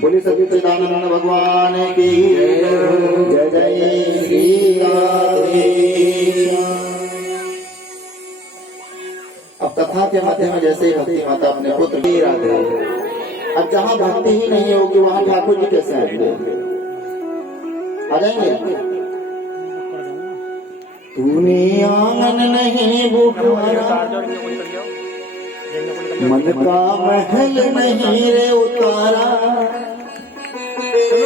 बोले सच्चिदानंद भगवान की जय जय श्री राधे। अब कथा के माध्यम में जैसे भक्ति माता अपने पुत्र की राधे, अब जहाँ भक्ति ही नहीं होगी वहाँ ठाकुर जी कैसे आएंगे? आ जाएंगे? तूने आंगन नहीं बुखारा, मन का महल नहीं रे उतारा,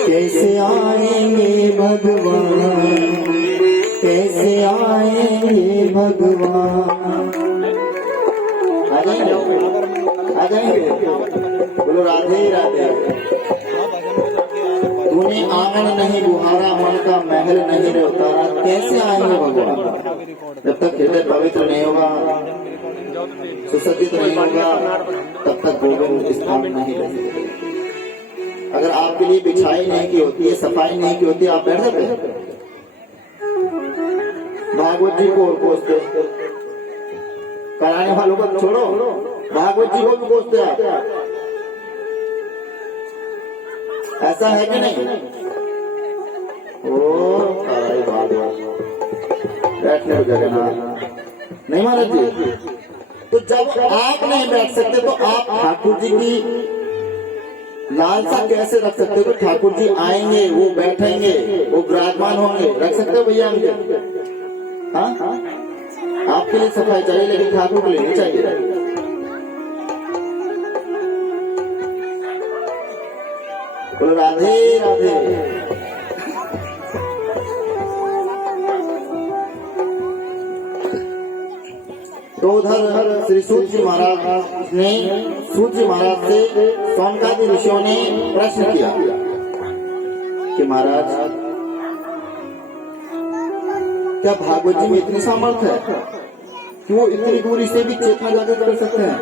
कैसे आएंगे भगवान, कैसे आएंगे भगवान? आ जाएंगे? बोलो राधे राधे। तूने आंगन नहीं बुहारा, मन का महल नहीं रे उतारा, कैसे आएंगे भगवान? जब तक हृदय पवित्र नहीं होगा, सुसज्जित नहीं होगा, तब तक गोविंद स्थान नहीं रहेंगे। अगर आपके लिए बिछाई नहीं की होती है, सफाई नहीं की होती, आप बैठ जाते? भागवत जी को कोसते, कराने वालों को छोड़ो, भागवत जी को भी कोसते आप। ऐसा है कि नहीं? ओ भागवत बैठने को जगह नहीं महाराज जी। तो जब आप नहीं बैठ सकते तो आप ठाकुर जी की लालसा कैसे रख सकते हो कि ठाकुर जी आएंगे, वो बैठेंगे, वो विराजमान होंगे? रख सकते हो भैया हमके? हाँ, आपके लिए सफाई चाहिए लेकिन ठाकुर को लेनी चाहिए। बोलो राधे राधे। तो उधर श्री सूत जी महाराज ने, सूत जी महाराज से सौनकादि ऋषियों ने प्रश्न किया कि महाराज क्या भागवत जी में इतनी सामर्थ्य है कि वो इतनी दूरी से भी चेतना जागृत कर सकते हैं?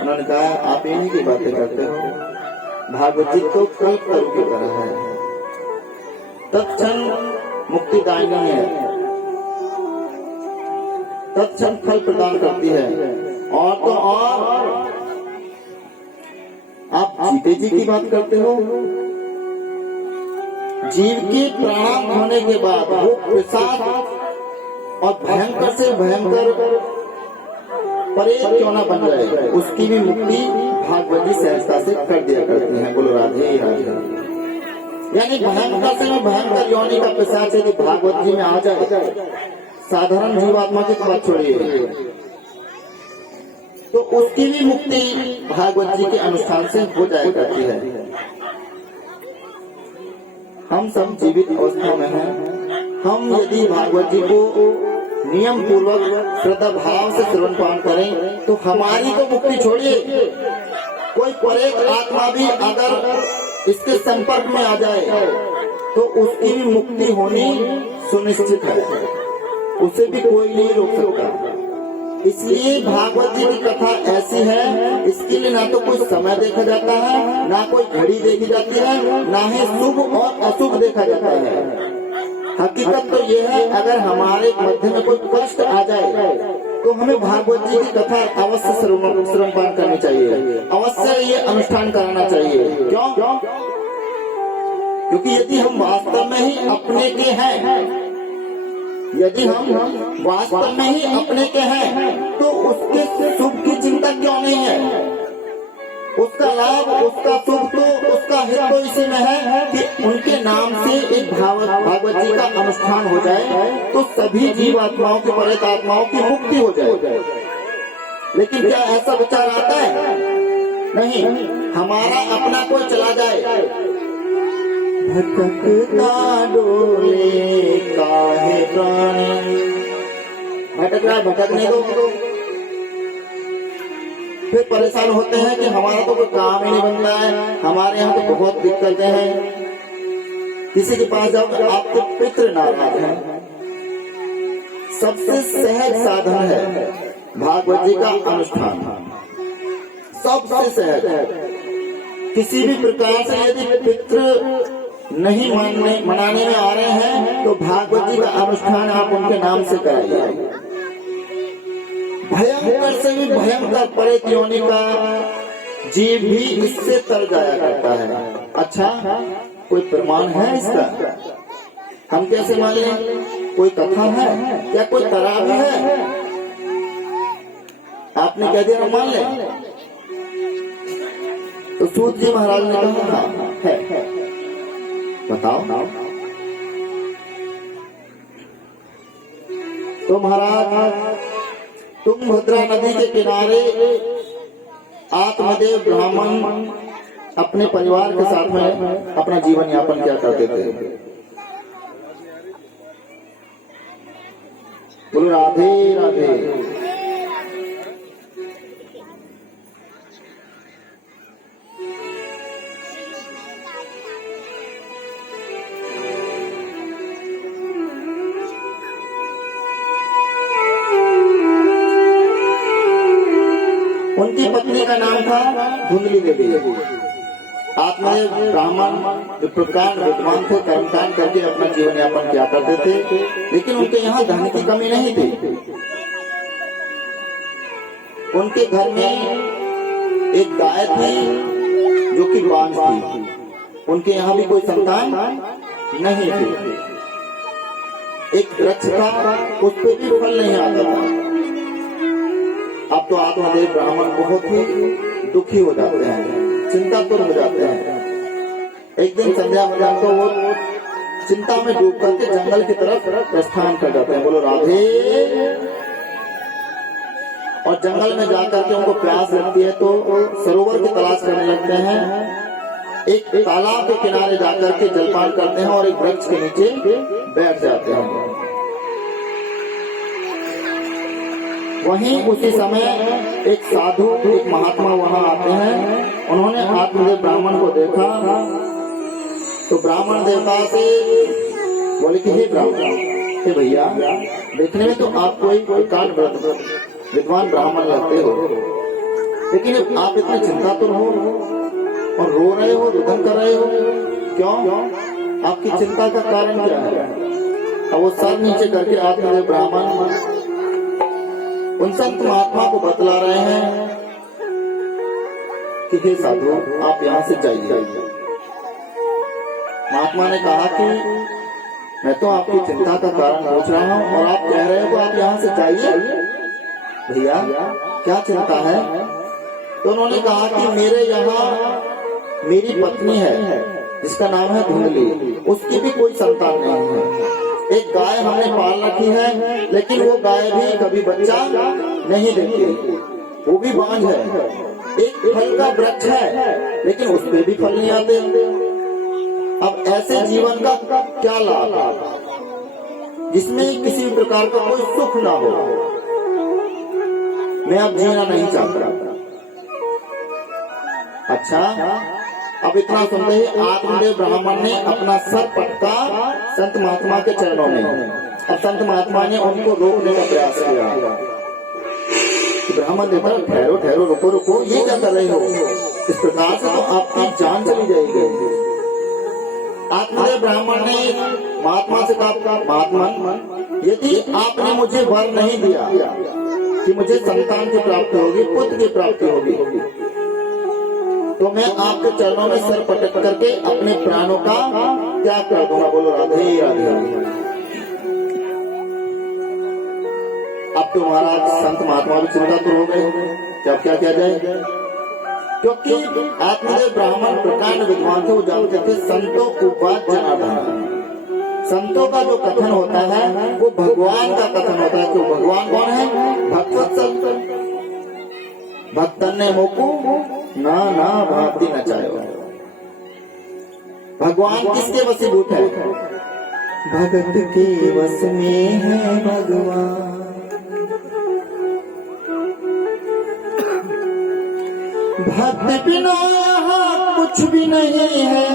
उन्होंने कहा आप इन्हीं की बातें करते हो, भागवत जी तो कल्प तरु की तरह है, तत्क्षण मुक्तिदायिनी है, तत्क्षण फल प्रदान करती है। और तो और आप जीते जी की बात करते हो, जीव के प्राण होने के बाद वो प्रसाद और भयंकर से भयंकर परेत क्यों न बन जाए, उसकी भी मुक्ति भागवत जी सहजता से कर दिया करती हैं। बोलो राधे राधे। यानी भयंकर से भयंकर योनि का पिशाच यदि भागवत जी में आ जाए, साधारण जीवात्मा की बात छोड़िए, तो उसकी भी मुक्ति भागवत जी के अनुष्ठान से हो जाया करती है। हम सब जीवित अवस्था में हैं, हम यदि भागवत जी को नियम पूर्वक श्रद्धा भाव से श्रवण पान करें तो हमारी तो मुक्ति छोड़िए, कोई परेत आत्मा भी अगर इसके संपर्क में आ जाए तो उसकी भी मुक्ति होनी सुनिश्चित है, उसे भी कोई नहीं रोक सकता। इसलिए भागवत जी की कथा ऐसी है, इसके लिए ना तो कोई समय देखा जाता है, ना कोई घड़ी देखी जाती है, ना ही शुभ और अशुभ देखा जाता है। हकीकत तो ये है, अगर हमारे मध्य में कोई कष्ट आ जाए तो हमें भागवत जी की कथा अवश्य श्रवण पान करनी चाहिए, अवश्य ये अनुष्ठान कराना चाहिए। क्यों? क्योंकि यदि हम वास्तव में ही अपने के हैं, यदि हम वास्तव में ही अपने के हैं तो उसके सुख की चिंता क्यों नहीं है? उसका लाभ, उसका सुख तो, उसका हित तो इसी में है कि उनके नाम से एक भागवत जी का अनुष्ठान हो जाए तो सभी जीवात्माओं की, परेत आत्माओं की मुक्ति हो जाए। लेकिन क्या ऐसा विचार आता है? नहीं, हमारा अपना कोई चला जाए, भटकता डोले काहे प्राण, भटक रहा, भटकने दो। फिर परेशान होते हैं कि हमारा तो कोई काम ही नहीं बनता है, हमारे यहाँ तो बहुत दिक्कतें हैं। किसी के पास जाओ तो आपके पितृ नाराज हैं। सबसे सहज साधन है भागवत जी का अनुष्ठान, सबसे सहज है। किसी भी प्रकार से यदि पितृ नहीं मनाने में आ रहे हैं तो भागवत जी का अनुष्ठान आप उनके नाम से कराइए। भयंकर से भी भयंकर परेत योनि का जीव भी इससे तर जाया करता है। अच्छा, कोई प्रमाण है इसका? हम कैसे मान लें? कोई कथा है क्या? कोई तरा भी है? आपने कह दिया मान ले, तो सूत जी महाराज ने कहा है। बताओ। तो महाराज, तुंगभद्रा नदी के किनारे आत्मदेव ब्राह्मण अपने परिवार के साथ में अपना जीवन यापन क्या करते थे। बोलो राधे राधे। उनकी पत्नी का नाम था धुंधली देवी। आत्मदेव ब्राह्मण विप्रकांड विद्वान थे, कर्मकांड करके अपना जीवन यापन किया करते थे, लेकिन उनके यहाँ धन की कमी नहीं थी। उनके घर में एक गाय थी जो कि बांझ थी। उनके यहाँ भी कोई संतान नहीं थी। एक वृक्ष था, उस पर भी फल नहीं आता था। अब तो आत्मदेव ब्राह्मण बहुत ही दुखी हो जाते हैं, चिंतातुर हो जाते हैं। एक दिन संध्या बजा को वो चिंता में डूब करके जंगल की तरफ प्रस्थान कर जाते हैं। बोलो राधे। और जंगल में जाकर के उनको प्यास लगती है तो सरोवर की तलाश करने लगते हैं। एक तालाब के किनारे जाकर के जलपान करते हैं और एक वृक्ष के नीचे बैठ जाते हैं। वहीं उसी समय एक साधु, एक महात्मा वहां आते हैं। उन्होंने आत्मदेव ब्राह्मण को देखा तो ब्राह्मण देवता से बोले कि हे ब्राह्मण, हे भैया, देखने में तो आप कोई काट विद्वान ब्राह्मण लगते हो, लेकिन आप इतने चिंतातुर हो और रो रहे हो, रुदन कर रहे हो, क्यों? आपकी चिंता का कारण क्या है? अब वो सर नीचे करके आत्मदेव ब्राह्मण उन संत महात्मा को बतला रहे हैं कि हे साधु, आप यहाँ से जाइए। महात्मा ने कहा कि मैं तो आपकी चिंता का कारण पूछ रहा हूँ और आप कह रहे हो आप यहाँ से जाइए। भैया, क्या चिंता है? तो उन्होंने कहा कि मेरे यहाँ मेरी पत्नी है जिसका नाम है धुंधली, उसकी भी कोई संतान नहीं है। एक गाय हमने पाल रखी है, लेकिन वो गाय भी कभी बच्चा नहीं देती, वो भी बांझ है। एक फल का वृक्ष है, लेकिन उस पे भी फल नहीं आते। अब ऐसे जीवन का क्या लाभ जिसमें किसी भी प्रकार का कोई सुख ना हो? मैं अब जीना नहीं चाहता। अच्छा, अब इतना सुनते ही आत्मदेव ब्राह्मण ने अपना सर पटका संत महात्मा के चरणों में। अब संत महात्मा ने उनको रोकने का प्रयास किया। ब्राह्मण ने कहा, ठहरो ठहरो, रुको रुको, ये क्या कर रहे हो? इस प्रकार से तो आपकी जान चली जाएगी। आत्मदेव ब्राह्मण ने महात्मा से कहा, महात्मा, यदि आपने मुझे वर नहीं दिया कि मुझे संतान की प्राप्ति होगी, पुत्र की प्राप्ति होगी, तो मैं आपके चरणों में सर पटक करके अपने प्राणों का त्याग कर दूंगा। बोलो राधे राधे। अब तो महाराज संत महात्मा भी चिंतातुर हो गए, जब क्या किया जाए? क्योंकि आत्मदेव ब्राह्मण प्रकांड विद्वान थे, वो जानते थे संतों उपाच जनार्दन। संतों का जो कथन होता है वो भगवान का कथन होता है। तो भगवान कौन है? भक्तवत्सल। भक्तन ने मोकू ना ना भांति नचायो। भगवान किसके वशीभूत है? भगत के वश में है भगवान। भक्त बिना कुछ भी नहीं है,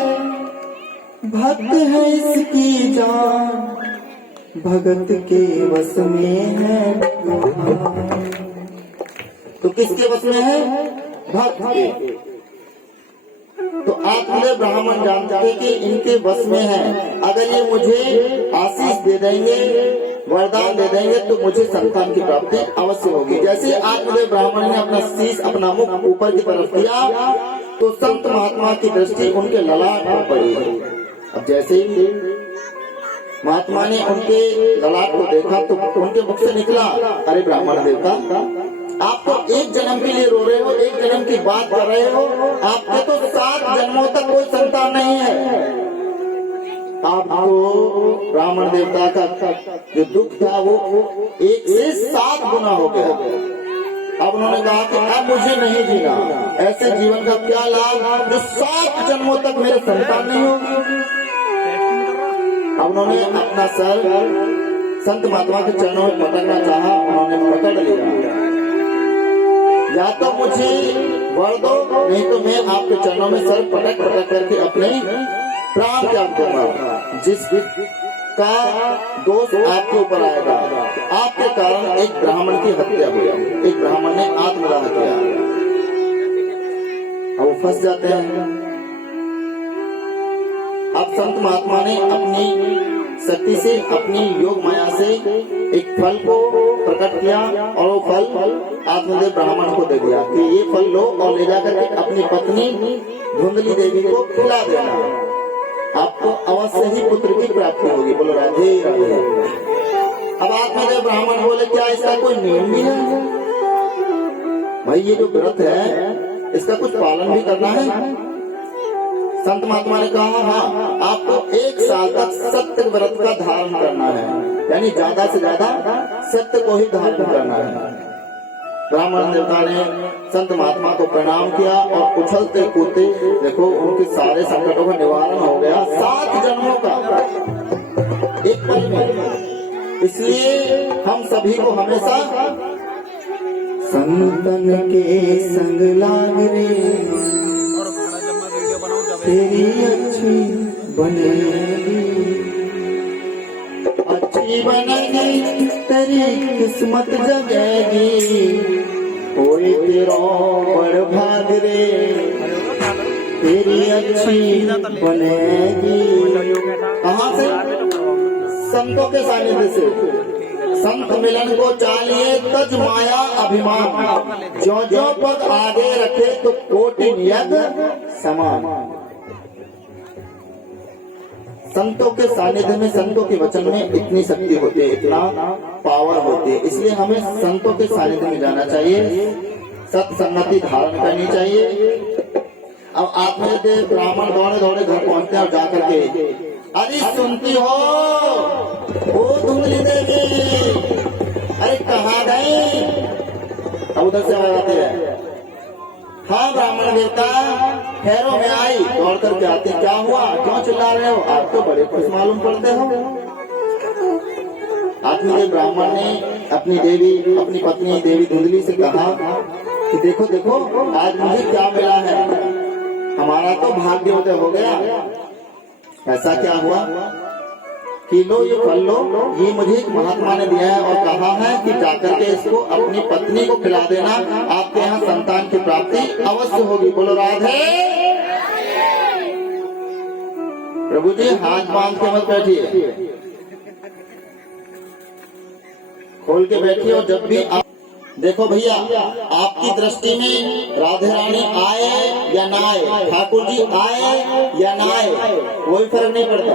भक्त है इसकी जान, भगत के वश में है भगवान। तो किसके वश में है? भक्त थे। तो आत्मदेव ब्राह्मण जानते थे कि इनके बस में है, अगर ये मुझे आशीष दे देंगे, वरदान दे देंगे तो मुझे संतान की प्राप्ति अवश्य होगी। जैसे आत्मदेव ब्राह्मण ने अपना शीश, अपना मुख ऊपर की तरफ किया तो संत महात्मा की दृष्टि उनके ललाट पर पड़ी। अब जैसे ही महात्मा ने उनके ललाट को देखा तो उनके मुख से निकला, अरे ब्राह्मण देवता, आप तो एक जन्म के लिए रो रहे हो, एक जन्म की बात कर रहे हो, आपके तो 7 जन्मों तक कोई संतान नहीं है। आपको ब्राह्मण देवता का जो दुख था वो 1 से 7 गुना हो गया। अब उन्होंने कहा कि अब मुझे नहीं जीना, ऐसे जीवन का क्या लाभ जो 7 जन्मों तक मेरे संतान नहीं होगी। अब उन्होंने अपना सर संत महात्मा के चरणों में पटकना चाहा, उन्होंने पकड़ लिया, या तो मुझे वर दो, नहीं तो मैं आपके चरणों में सर पटक पटक करके अपने प्राण त्याग दूंगा। जिस का दोष आपके ऊपर आएगा, आपके कारण एक ब्राह्मण की हत्या हुई, एक ब्राह्मण ने आत्मदाह किया। अब वो फंस जाते हैं। अब संत महात्मा ने अपनी शक्ति से, अपनी योग माया से एक फल को प्रकट किया और वो फल आत्मदेव ब्राह्मण को दे दिया कि ये फल लो और ले जाकर के अपनी पत्नी धुंधली देवी को खिला देना, आपको अवश्य ही पुत्र की प्राप्ति होगी। बोलो राधे राधे। अब आत्मदेव ब्राह्मण बोले, क्या इसका कोई नियम भी है? भाई ये जो व्रत है इसका कुछ पालन भी करना है। संत महात्मा ने कहा, हाँ, आपको 1 साल तक सत्य व्रत का धारण करना है, यानी ज्यादा से ज्यादा सत्य को ही धारण करना है। ब्राह्मण देवता ने संत महात्मा को प्रणाम किया और उछलते कूदते, देखो उनके सारे संकटों का निवारण हो गया 7 जन्मों का एक पल में। इसलिए हम सभी को हमेशा संतन के संग लाग रे, तेरी अच्छी बनेगी, अच्छी बनेगी तेरी किस्मत जगेगी, कोई तेरा बड़ भाग रे, तेरी अच्छी बनेगी। कहाँ से? संतों के सानिध्य से। संत मिलन को चाहिए तज माया अभिमान, जो जो पद आगे रखे तो कोटि नियत समान। संतों के सानिध्य में, संतों के वचन में इतनी शक्ति होती है, इतना पावर होती है, इसलिए हमें संतों के सानिध्य में जाना चाहिए, सत्संगति धारण करनी चाहिए। अब आत्मदेव ब्राह्मण दौड़े दौड़े घर पहुंचते हैं और जाकर के, अरे सुनती हो ओ धुंधली देवी, अरे कहाँ गई? अब उधर से आवाज आती है, हाँ ब्राह्मण देवता, खैरों में आई, दौड़ करके आते, क्या हुआ, क्यों चिल्ला रहे हो? आप तो बड़े खुश मालूम पड़ते हो। आत्मदेव ब्राह्मण ने अपनी देवी, अपनी पत्नी देवी धुंधली से कहा कि देखो देखो आज मुझे क्या मिला है, हमारा तो भाग्योदय हो गया। ऐसा क्या हुआ कि लो ये फल लो, ये मुझे एक महात्मा ने दिया है और कहा है कि जाकर के इसको अपनी पत्नी को खिला देना, आपके यहाँ संतान की प्राप्ति अवश्य होगी। बोलो राधे। प्रभु जी हाथ बांध के मत बैठिए, खोल के बैठिए। और जब भी आप देखो भैया, आपकी दृष्टि में राधे रानी आए या ना आए, ठाकुर जी आए या ना आए, कोई फर्क नहीं पड़ता,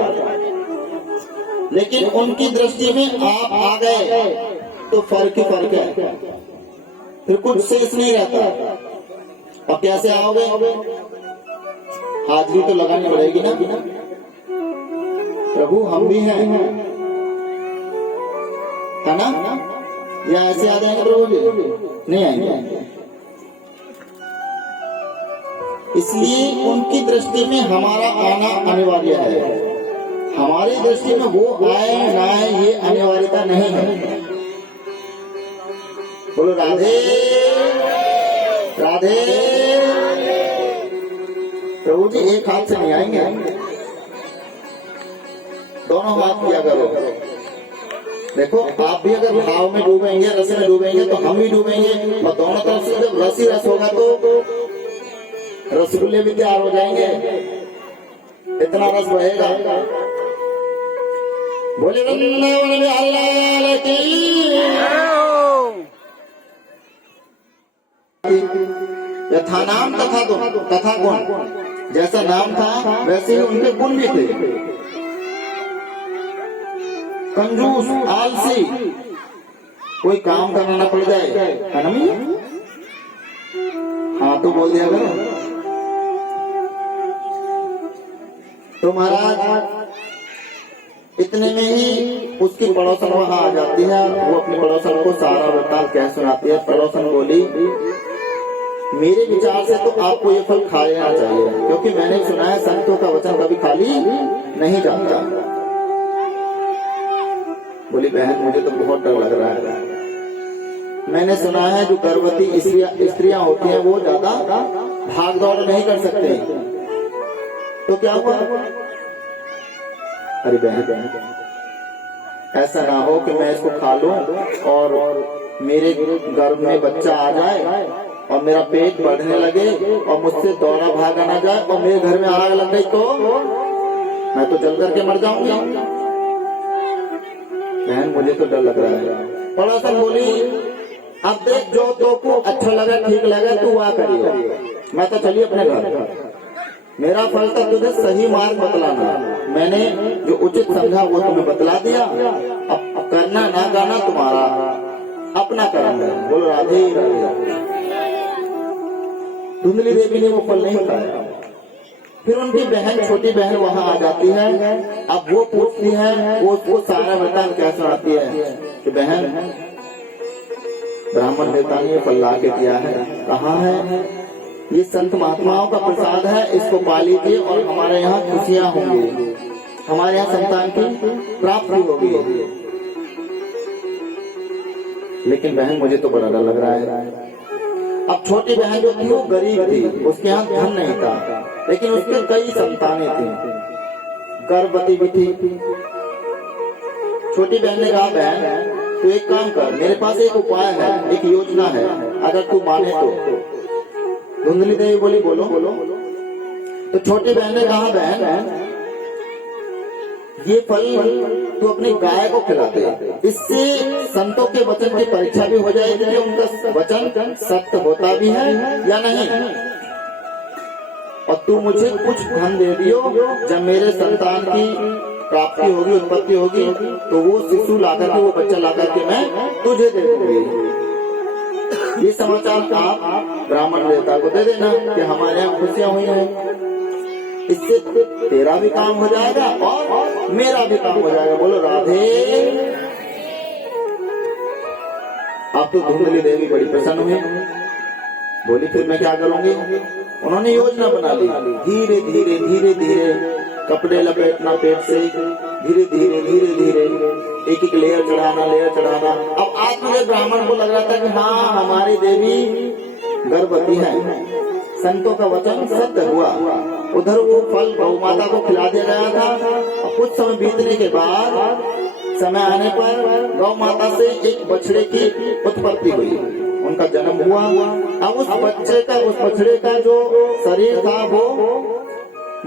लेकिन उनकी दृष्टि में आप आ गए तो फर्क ही फर्क है, फिर कुछ शेष नहीं रहता। और कैसे आओगे? हाजिरी तो लगानी पड़ेगी ना। प्रभु हम भी हैं, है ना? या ऐसे आ जाएंगे प्रभु जी? नहीं आएंगे। इसलिए उनकी दृष्टि में हमारा आना अनिवार्य है, हमारी दृष्टि में वो आए ना आए ये अनिवार्यता नहीं है। बोलो राधे राधे। प्रभु जी एक हाथ से नहीं आएंगे, दोनों हाथ किया करो। देखो आप भी अगर भाव में डूबेंगे, रस में डूबेंगे, तो हम भी डूबेंगे, और दोनों तरफ से जब रस ही रस होगा तो रसगुल्ले भी तैयार हो जाएंगे, इतना रस बहेगा। बोले वृंदावन बिहारी लाल की। यथा नाम तथा गुण, जैसा नाम था वैसे ही उनके गुण भी थे। कंजूस, आलसी, कोई काम करना ना पड़ जाए, है ना भैया? हाँ तो बोल दिया करो। तो महाराज इतने में ही उसकी पड़ोसन वहां आ जाती है। वो अपनी पड़ोसन को सारा वृत्तांत कह सुनाती है। पड़ोसन बोली, मेरे विचार से तो आपको ये फल खा लेना चाहिए, क्योंकि मैंने सुना है संतों का वचन कभी खाली नहीं जाता। बोली, बहन मुझे तो बहुत डर लग रहा है। मैंने सुना है जो गर्भवती स्त्रियां होती हैं वो ज्यादा भाग दौड़ नहीं कर सकते। तो क्या हुआ? अरे बहन, ऐसा ना हो कि मैं इसको खा लूं और मेरे गर्भ में बच्चा आ जाए और मेरा पेट बढ़ने लगे और मुझसे दौड़ा भागा ना जाए और मेरे घर में आग लग गई तो मैं तो जल करके मर जाऊंगी। बहन मुझे तो डर लग रहा है। पड़ोसन बोली, अब देख जो तो को अच्छा लगा ठीक लगा तू वहां करिए, मैं तो चलिए अपने घर। मेरा फल तो तुझे सही मार्ग बतलाना, मैंने जो उचित समझा वो तुम्हें बतला दिया। अब करना ना करना तुम्हारा अपना कर्म है। बोलो राधे राधे। धुंधली देवी ने वो फल नहीं खाया। फिर उनकी बहन, छोटी बहन वहां आ जाती है। अब वो पूछती है, वो उसको सारा वृत्तांत क्या सुनाती है कि बहन, ब्राह्मण देवता ने ये फल ला के दिया है, कहाँ है? ये संत महात्माओं का प्रसाद है, इसको पा लीजिए और हमारे यहाँ खुशियां होंगी, हमारे यहाँ संतान की प्राप्ति होगी। लेकिन बहन मुझे तो बड़ा डर लग रहा है। अब छोटी बहन जो थी वो गरीब थी, उसके यहाँ धन नहीं था, लेकिन उसके कई संतानें थी, गर्भवती भी थी। छोटी बहन ने कहा, बहन तू एक काम कर, मेरे पास एक उपाय है, एक योजना है, अगर तू माने तो। धुंधली देवी बोली, बोलो बोलो। तो छोटी बहन ने कहा, बहन ये फल तू अपनी गाय को खिला दे, इससे संतों के वचन की परीक्षा भी हो जाएगी कि उनका वचन सत्य होता भी है या नहीं। और तू मुझे कुछ धन दे दियो, जब मेरे संतान की प्राप्ति होगी, उत्पत्ति होगी, तो वो शिशु लाकर के, वो बच्चा लाकर के मैं तुझे दे दूंगी। ये समाचार आप ब्राह्मण देवता को दे देना कि हमारे यहाँ खुशियां हुई हैं, इससे तेरा भी काम हो जाएगा और मेरा भी काम हो जाएगा। बोलो राधे। अब तो धुंधली देवी बड़ी प्रसन्न हुई। बोली, फिर मैं क्या करूंगी? उन्होंने योजना बना ली। धीरे धीरे धीरे धीरे कपड़े लपेटना पेट से, धीरे धीरे धीरे धीरे एक एक लेयर चढ़ाना। अब आत्मदेव ब्राह्मण को लग रहा था कि हाँ हमारी देवी गर्भवती है, संतों का वचन सत्य हुआ। उधर वो फल गौ माता को खिला दिया गया था। और कुछ समय बीतने के बाद, समय आने पर गौ माता से एक बछड़े की उत्पत्ति हुई, उनका जन्म हुआ। अब उस बछड़े का जो शरीर था वो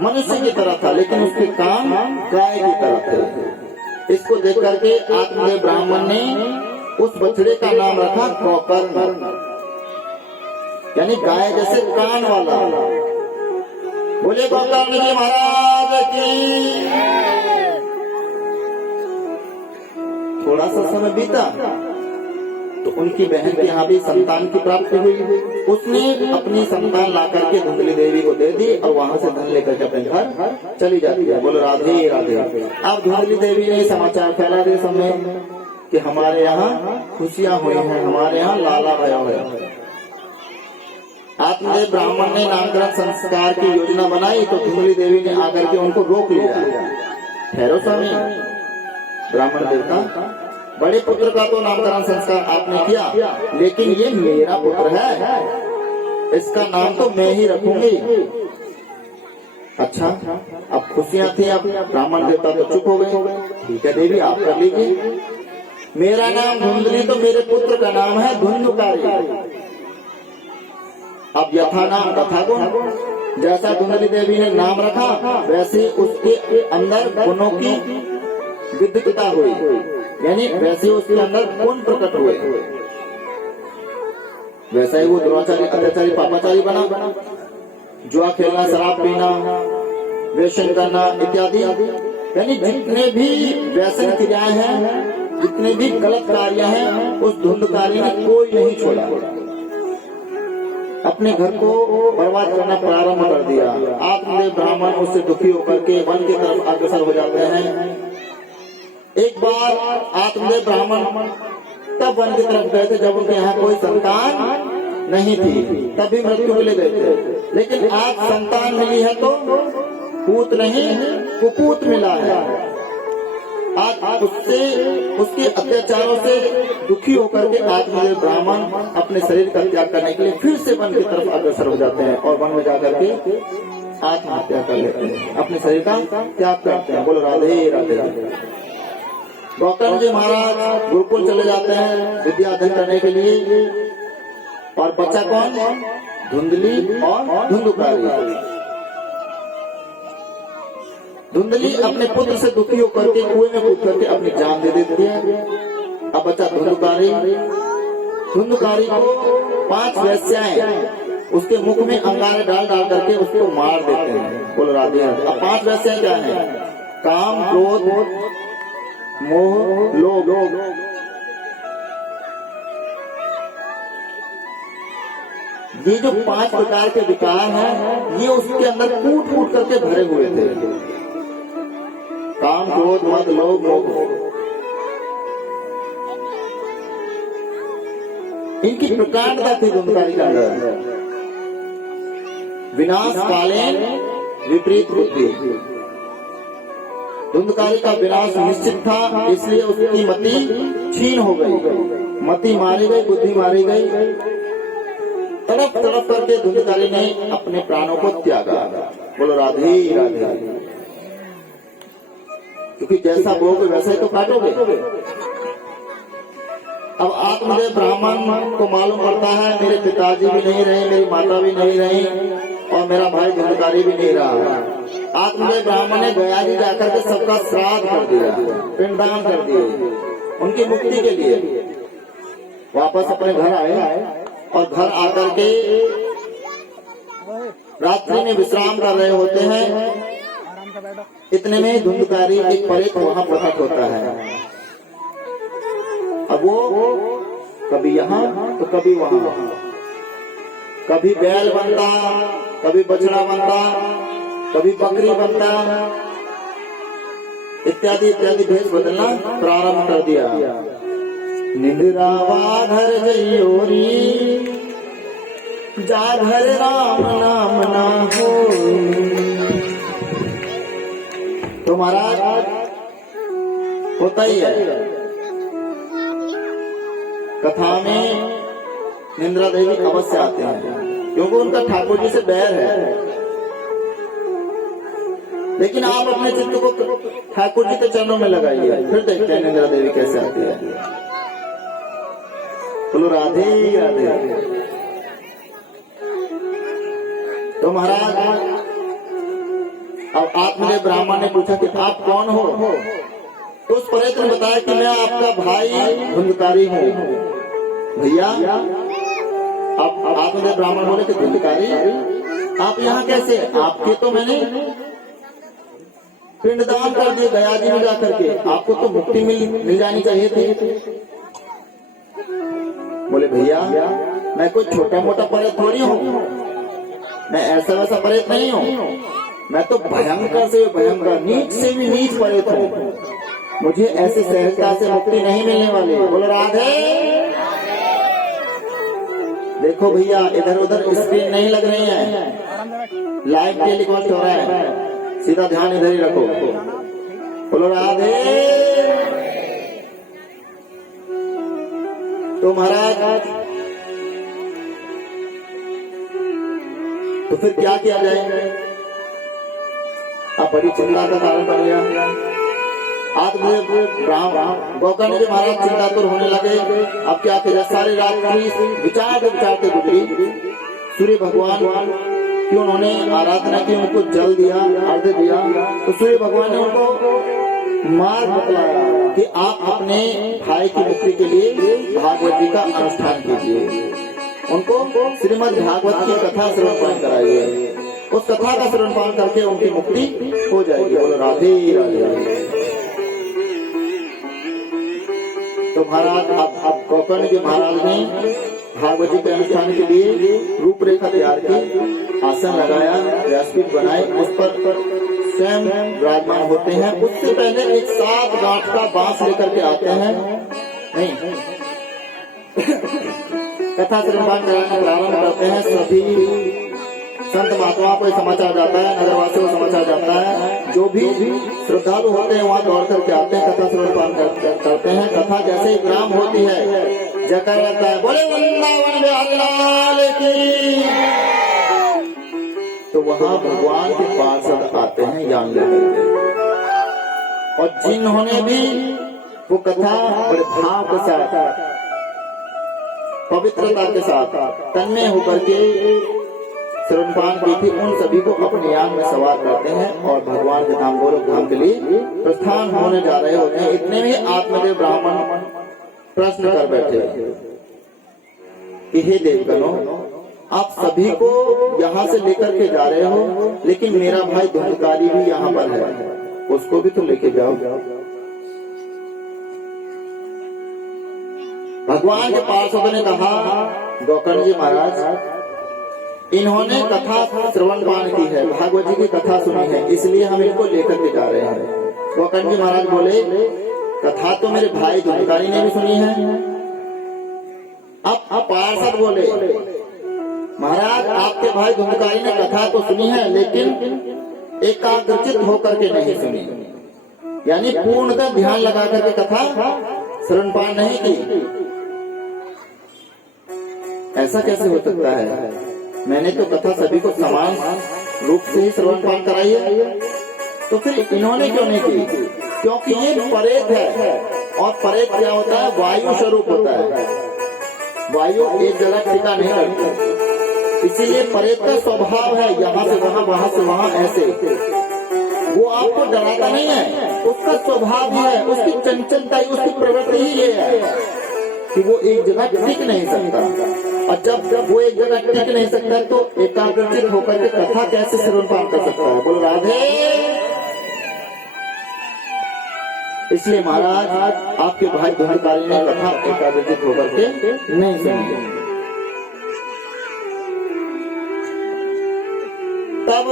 मनुष्य की तरह था, लेकिन उसके कान गाय की तरह थे। इसको देख करके आत्मदेव ब्राह्मण ने उस बछड़े का नाम रखा गोकर्ण, यानी गाय जैसे कान वाला। बोले गोकर्ण जी महाराज की। थोड़ा सा समय बीता तो उनकी बहन के यहाँ भी संतान की प्राप्ति हुई। उसने अपनी संतान ला करके धुंधली देवी को दे दी और वहां से धन लेकर के अपने घर चली जाती है। बोलो राधे राधे। अब धुंधली देवी ने समाचार फैला दिया समय कि हमारे यहाँ खुशियां हुई हैं, हमारे यहाँ लाला भया है। आत्मदेव ब्राह्मण ने नामकरण संस्कार की योजना बनाई तो धुंधली देवी ने आकर के उनको रोक लिया। ठहरो स्वामी, ब्राह्मण देवता, बड़े पुत्र का तो नामकरण संस्कार आपने किया, लेकिन ये मेरा पुत्र है, इसका नाम तो मैं ही रखूंगी। अच्छा, अब खुशियां थी, अब ब्राह्मण देवता तो चुप हो गए। ठीक है देवी, आप कर लीजिए। मेरा नाम धुंधली, तो मेरे पुत्र का नाम है धुंधकारी। अब यथा नाम तथा गुण, जैसा धुंधली देवी ने नाम रखा वैसे उसके अंदर गुणों की विद्युतता हुई, यानी वैसे उसके अंदर गुण प्रकट हुए। वैसा ही वो दुराचारी, अत्याचारी, पापाचारी बना। जुआ खेलना, शराब पीना, व्यसन करना इत्यादि, यानी जितने भी व्यसन क्रियाएं हैं, जितने भी गलत कार्य हैं, उस धुंधकारी ने कोई नहीं छोड़ा। अपने घर को बर्बाद करना प्रारंभ कर दिया। आत्मदेव ब्राह्मण उससे दुखी होकर के वन की तरफ अग्रसर हो जाते हैं। एक बार आत्मदेव ब्राह्मण तब वन की तरफ गए थे जब उनके यहाँ कोई संतान नहीं थी, तभी मृत्यु मिले गए थे। लेकिन आज संतान मिली है तो पूत नहीं कुपूत मिला है। आज उससे, उसके अत्याचारों से दुखी होकर के आत्मदेव ब्राह्मण अपने शरीर का त्याग करने के लिए फिर से वन की तरफ अग्रसर हो जाते हैं और वन में जाकर के आत्महत्या कर लेते हैं, अपने शरीर का त्याग करते हैं। बोलो राधे राधे राधे। गौतम जी महाराज गुरुकुल चले जाते हैं विद्या अध्ययन करने के लिए, और बच्चा कौन? धुंधली और धुंधकारी। धुंधली अपने पुत्र से दुखी होकर के कुएं में कूद करके अपनी जान दे देती है। अब बच्चा धुंधकारी, धुंधकारी को 5 वैश्याएं उसके मुख में अंगारे डाल डाल करके उसको मार देते हैं। बोल राधे। अब 5 वैश्याएं क्या है? काम, क्रोध, मोह, लोभ। ये जो 5 प्रकार के विकार हैं, ये उसके अंदर कूट कूट करके भरे हुए थे। काम, क्रोध, मद, लोभ, मोह, इनकी प्रकांडता थी धुंधकारी के अंदर। विनाश कालीन विपरीत बुद्धि। धुंधकारी का विनाश निश्चित था, इसलिए उसकी मति छीन हो गई, मति मारी गई, बुद्धि मारी गई। तड़प तड़प करके धुंधकारी ने अपने प्राणों को त्यागा। बोलो राधे राधे। क्योंकि जैसा बोगे वैसा ही तो काटोगे। अब आत्मदेव ब्राह्मण को मालूम पड़ता है मेरे पिताजी भी नहीं रहे, मेरी माता भी नहीं रही और मेरा भाई धुंधकारी भी नहीं रहा। आत्मदेव ब्राह्मण ने गया जी जाकर के सबका श्राद्ध कर दिया, पिंडदान कर दिए उनकी मुक्ति के लिए। वापस अपने घर आए और घर आकर के रात्रि में विश्राम कर रहे होते हैं। इतने में धुंधकारी एक प्रेत वहां प्रकट होता है। अब वो कभी यहाँ तो कभी वहां, कभी बैल बनता, कभी बछड़ा बनता, कभी बकरी बनता, इत्यादि इत्यादि भेष बदलना प्रारंभ कर दिया। निंद्रावा घर जयोरी जा घर राम नाम ना हो। तो महाराज होता ही है कथा में निंद्रा देवी अवश्य आते हैं, क्योंकि उनका ठाकुर जी से बैर है। लेकिन आप अपने चित्त को ठाकुर जी के चरणों में लगाइए, फिर देखते हैं निंद्रा देवी कैसे आती है। बोलो राधे राधे। तो महाराज अब आत्मदेव ब्राह्मण ने पूछा कि आप कौन हो? तो उस प्रेत ने बताया कि मैं आपका भाई धुंधकारी हूँ। भैया अब आत्मदेव ब्राह्मण बोले कि धुंधकारी आप यहाँ कैसे? आपके तो मैंने पिंडदान कर दिए गया जी में जाकर के, आपको तो मुक्ति मिल जानी चाहिए थी। बोले भैया मैं कोई छोटा मोटा प्रेत थोड़ी हूँ, मैं ऐसा वैसा प्रेत नहीं हूँ, मैं तो भयंकर से भयंकर, नीच से भी नीच प्रेत हूँ। मुझे ऐसे सहजता से मुक्ति नहीं मिलने वाली। बोलो राधे। देखो भैया इधर उधर स्क्रीन नहीं लग रही है, लाइव टेलीकास्ट हो रहा है, सीधा ध्यान इधर ही रखो। बोलो राधे। तो महाराज तो फिर क्या किया जाए? अब बड़ी चिंता का कारण बन गया। आत्मदेव ब्राह्मण गौतम जी महाराज चिंतातुर होने लगे। अब क्या किया? सारी रात्रि विचारते विचारते गुजरी, सूर्य भगवान की उन्होंने आराधना की, उनको जल दिया, अर्घ्य दिया, तो सूर्य भगवान ने उनको मार्ग बतलाया कि आप अपने भाई की मुक्ति के लिए भागवत जी का अनुष्ठान कीजिए। उनको श्रीमद् भागवत की कथा श्रवण पान कराइए, उस कथा का श्रवण पान करके उनकी मुक्ति हो जाएगी। बोलो राधे राधे। तो महाराज अब गोकर्ण जी महाराज ने भागवत जी के अनुष्ठान के लिए रूपरेखा तैयार की, आसन लगाया, व्यासपीठ बनाए, उस पर स्वयं विराजमान होते हैं। उससे पहले एक 7 गांठ का बांस लेकर के आते हैं। नहीं, कथा श्रवण कराने प्रारंभ करते हैं। सभी संत महात्माओं को समाचार जाता है, नगरवासियों को समाचार जाता है, जो भी श्रद्धालु होते हैं वहाँ दौड़ करके आते हैं, कथा श्रवण पान करते हैं। कथा जैसे ही विराम होती है, जयकार लगता है, बोले वृंदावन बिहारी लाल की। तो वहाँ भगवान के पार्षद आते हैं ज्ञान लेकर के, और जिन्होंने भी वो कथा बड़े भाव के साथ, पवित्रता के साथ तन्मय होकर के श्रवणपान की थी, उन सभी को अपने यान में सवार करते हैं और भगवान के धाम गोलोक धाम के लिए प्रस्थान होने जा रहे होते हैं। इतने में आत्मदेव ब्राह्मण प्रश्न कर बैठे कि हे देवगणों, आप सभी को यहाँ से लेकर के जा रहे हो, लेकिन मेरा भाई धुंधकारी भी यहाँ पर है, उसको भी तो लेके जाओ। भगवान के पार्षदों ने कहा, गोकर्ण जी महाराज, इन्होंने कथा श्रवण पान की है, भागवत जी की कथा सुनी है, इसलिए हम इनको लेकर के जा रहे हैं। गोकर्ण जी महाराज बोले, कथा तो मेरे भाई धुंधकारी ने भी सुनी है। अब पार्षद बोले, महाराज आपके भाई धुंधकारी ने कथा तो सुनी है, लेकिन एकाग्रचित होकर के नहीं सुनी, यानी पूर्णतः ध्यान लगा करके कथा श्रवण पान नहीं की। ऐसा कैसे हो सकता है? मैंने तो कथा सभी को समान रूप से ही श्रवण पान कराई है, तो फिर इन्होंने क्यों नहीं की? क्योंकि ये परेत है, और परेत क्या होता है? वायु स्वरूप होता है, वायु एक जगह टिका नहीं रहती, इसीलिए परेत का स्वभाव है यहाँ से वहाँ, वहाँ से वहाँ, ऐसे। वो आपको डराता नहीं है, उसका स्वभाव ही है, उसकी चंचलता, उसकी प्रवृत्ति ही ये है कि वो एक जगह टिक नहीं सकता। और जब वो एक जगह टिक नहीं सकता, तो एकाग्रचित होकर के कथा कैसे श्रवण पान कर सकता है? बोलो राधे। इसलिए महाराज आपके भाई धुंधकारी ने कथा एकाग्रचित होकर के नहीं सुनी। तब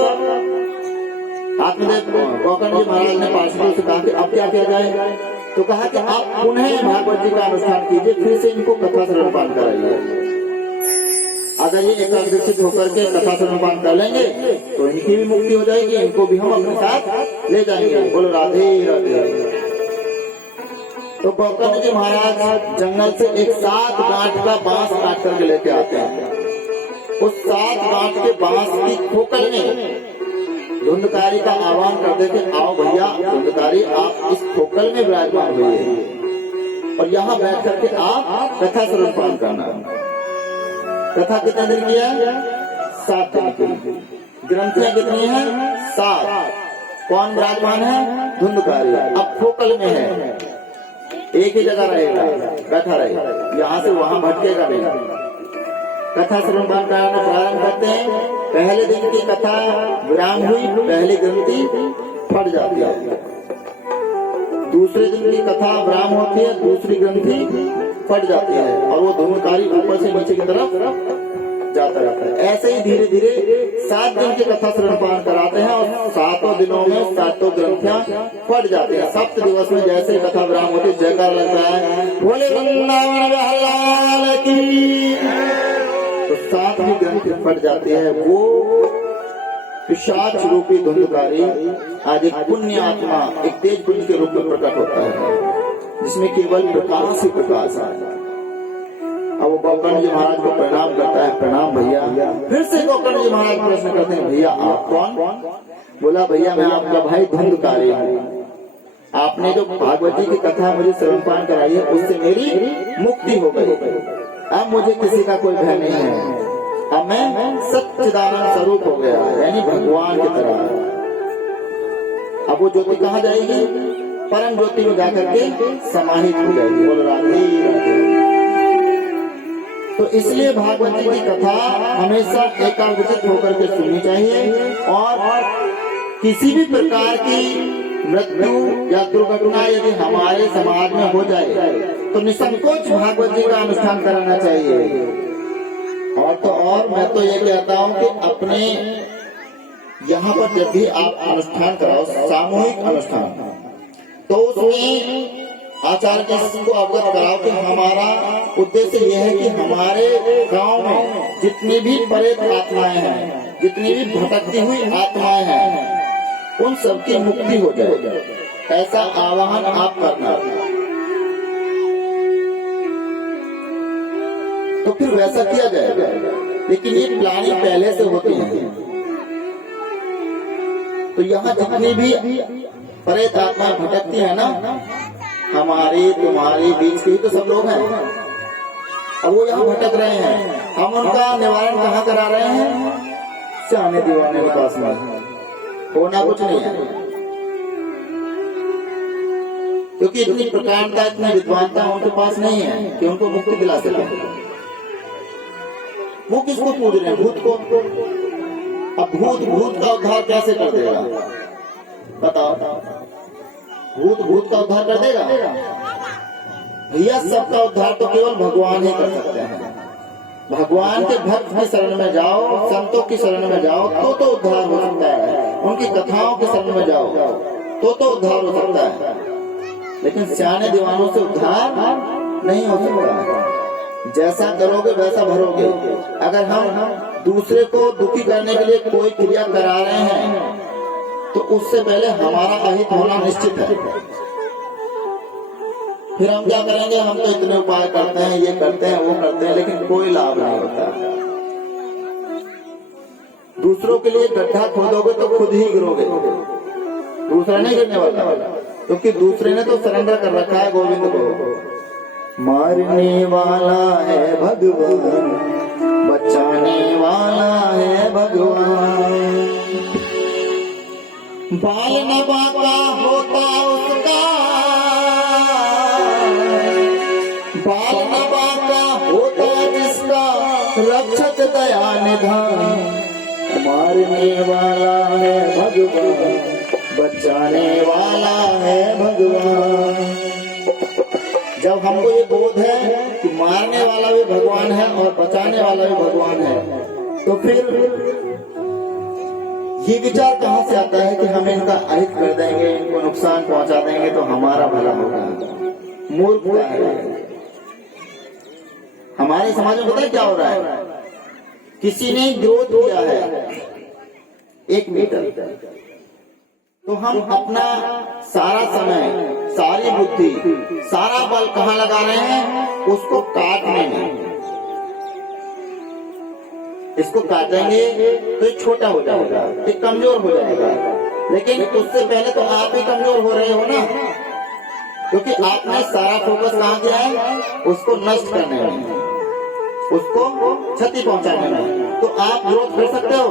आत्मदेव गोकर्ण जी महाराज ने पार्षदों से कहा कि अब क्या किया जाए? तो कहा कि आप पुनः भागवत जी का अनुष्ठान कीजिए, फिर से इनको कथा श्रवण पान कराइए। अगर ये एकाग्रचित होकर के कथा श्रवण पान कर लेंगे तो इनकी भी मुक्ति हो जाएगी, इनको भी हम अपने साथ ले जाएंगे। बोलो राधे राधे। तो गोकर्ण जी महाराज जंगल से एक 7 गांठ का बांस काट करके लेके आते हैं। उस 7 गांठ के बांस की खोखल में धुंधकारी का आह्वान करते थे, आओ भैया धुंधकारी, आप इस खोखल में विराजमान हुए और यहाँ बैठ करके आप कथा श्रवण पान करना। कथा कितने दिन की है? 7 दिन की। ग्रंथियां कितनी हैं? 7। कौन विराजमान है? धुंधकारी। अब खोखल में है, एक ही जगह रहेगा, बैठा रहेगा, यहाँ से वहाँ भटकेगा नहीं। कथा श्रवण पान कराना प्रारंभ करते हैं। पहले दिन की कथा विराम हुई, पहली ग्रंथि फट जाती है। दूसरे दिन की कथा विराम होती है, दूसरी ग्रंथि फट जाती है, और वो धुंधकारी ऊपर से नीचे की तरफ जाता रहता है। ऐसे ही धीरे धीरे 7 दिन की कथा श्रवण पान कराते हैं, और 7 दिनों में 7 ग्रंथियां फट जाती है। 7 दिवस में जैसे कथा विराम होती है, जयकार लगता है, बोले वृंदावन बिहारी लाल की। तो 7वीं ग्रंथि फट जाती है। वो पिशाच रूपी धुंधकारी आज एक पुण्य आत्मा, एक तेज पुण्य के रूप में प्रकट होता है, जिसमें केवल प्रकाश ही प्रकाश है। अब वो गोकर्ण जी महाराज को प्रणाम करता है, प्रणाम भैया। फिर से गोकर्ण जी महाराज प्रश्न करते हैं, भैया आप कौन? बोला, भैया मैं आपका भाई धुंधकारी हूँ। आपने जो भागवत जी की कथा मुझे श्रवण पान कराई है, उससे मेरी मुक्ति हो गई। अब मुझे किसी का कोई भय नहीं है, अब मैं सच्चिदानंद स्वरूप हो गया, यानी भगवान की तरह। अब वो ज्योति कहाँ जाएगी? परम ज्योति में जाकर के समाहित हो जाएगी। बोल राधे राधे। तो इसलिए भागवत जी की कथा हमेशा एकाग्रचित होकर के सुननी चाहिए, और किसी भी प्रकार की मृत्यु या दुर्घटना यदि हमारे समाज में हो जाए तो निसंकोच भागवत जी का अनुष्ठान कराना चाहिए। और तो और मैं तो ये कहता हूँ कि अपने यहाँ पर जब भी आप अनुष्ठान कराओ, सामूहिक अनुष्ठान, तो उसमें आचार्य जी को अवगत कराओ कि हमारा उद्देश्य यह है कि हमारे गांव में जितनी भी प्रेत आत्माएं हैं, जितनी भी भटकती हुई आत्माएं हैं, उन सबकी मुक्ति हो जाए, ऐसा आह्वान आप करना। तो फिर वैसा किया जाएगा, लेकिन ये प्लानिंग पहले से होती है। तो यहाँ जितनी भी प्रेत आत्माएं भटकती है ना, हमारी तुम्हारी बीच के तो सब लोग हैं, अब वो यहाँ भटक रहे हैं, हम उनका निवारण कहाँ करा रहे हैं? सियाने दीवाने के पास में। होना कुछ नहीं है, क्योंकि इतनी प्रकांडता, इतनी विद्वानता उनके पास नहीं है कि उनको मुक्ति दिला सके। वो किसको पूज रहे हैं? भूत को। अब भूत का उद्धार कैसे कर देगा? बताओ, भूत का उद्धार कर देगा? भैया सबका उद्धार तो केवल भगवान ही कर सकते हैं। भगवान के भक्त की शरण में जाओ, संतों की शरण में जाओ, तो उद्धार हो सकता है। उनकी कथाओं की शरण में जाओ, तो उद्धार हो सकता है। लेकिन सियाने दीवानों से उद्धार नहीं हो सकता। जैसा करोगे वैसा भरोगे। अगर हम दूसरे को दुखी करने के लिए कोई क्रिया करा रहे हैं, तो उससे पहले हमारा अहित होना निश्चित है। फिर हम क्या करेंगे? हम तो इतने उपाय करते हैं, ये करते हैं, वो करते हैं, लेकिन कोई लाभ नहीं होता। दूसरों के लिए गड्ढा खोदोगे तो खुद ही गिरोगे, दूसरा नहीं गिरने वाला, क्योंकि दूसरे ने तो सरेंडर कर रखा है गोविंद को। मारने वाला है भगवान, बचाने वाला है भगवान। बाल न बाका होता उसका, बाल न बाका होता जिसका, रक्षक दया निधान। मारने वाला है भगवान, बचाने वाला है भगवान। जब हमको ये बोध है कि मारने वाला भी भगवान है और बचाने वाला भी भगवान है, तो फिर ये विचार कहाँ से आता है कि हम इनका अहित कर देंगे, इनको नुकसान पहुंचा देंगे तो हमारा भला होगा? मूर्खता है। हमारे समाज में पता है क्या हो रहा है? किसी ने विरोध किया है 1 मीटर, तो हम अपना सारा समय, सारी बुद्धि, सारा बल कहाँ लगा रहे हैं? उसको काटने में। इसको काटेंगे तो ये छोटा हो जाएगा, ये कमजोर हो जाएगा। लेकिन उससे पहले तो आप ही कमजोर हो रहे हो ना, क्योंकि आपने सारा फोकस कहाँ किया है? उसको नष्ट करने में, उसको क्षति पहुंचाने में। तो आप विरोध कर सकते हो?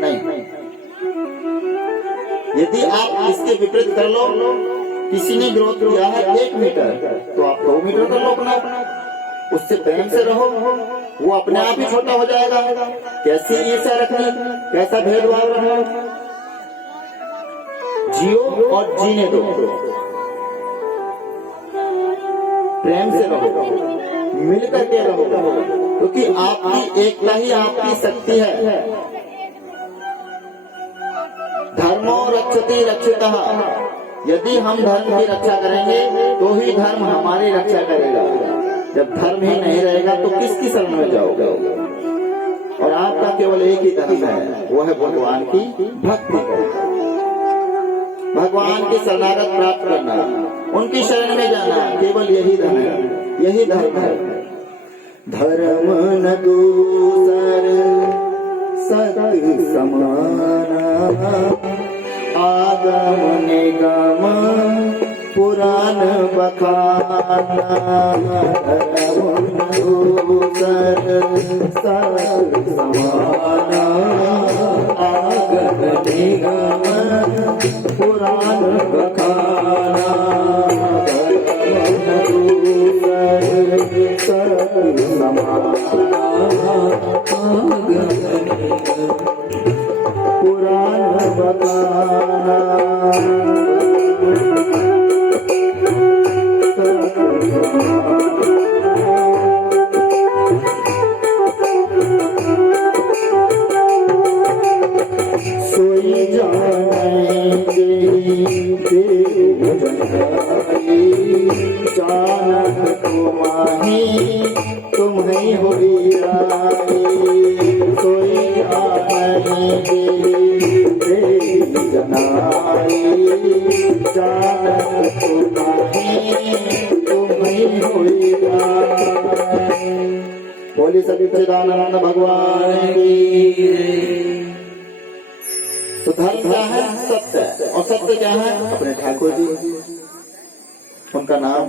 नहीं। यदि आप इसके विपरीत कर लो, किसी ने विरोध किया है 1 मीटर, तो आप 2 मीटर कर लो अपना, उससे प्रेम से रहो, वो अपने आप ही छोटा हो जाएगा। कैसी ईर्ष्या रखनी, कैसा भेदभाव रखना? जियो और जीने दो, प्रेम से रहो, मिल करके रहो, क्योंकि आपकी एकता ही आपकी शक्ति है। धर्मो रक्षति रक्षितः। यदि हम धर्म की रक्षा करेंगे तो ही धर्म हमारी रक्षा करेगा। जब धर्म ही नहीं रहेगा तो किसकी शरण में जाओगे? और आपका केवल एक ही धर्म है, वो है भगवान की भक्ति करना, भगवान की शरणागत प्राप्त करना, उनकी शरण में जाना। केवल यही धर्म है, यही धर्म है। धर्म न दूसर सत्य समाना, आगम निगम पुराण बखाना समाना आगत निगम पुराण बखाना पुराण बखाना सोई जाने जानत तुम्हारी तुम्हें हो सोई आने जनाई जानत तुम्हारी तुम्हें हो बोली सभी सच्चिदानंद भगवान की। तो धर्म क्या है? सत्य। और सत्य क्या है? अपने ठाकुर जी, उनका नाम।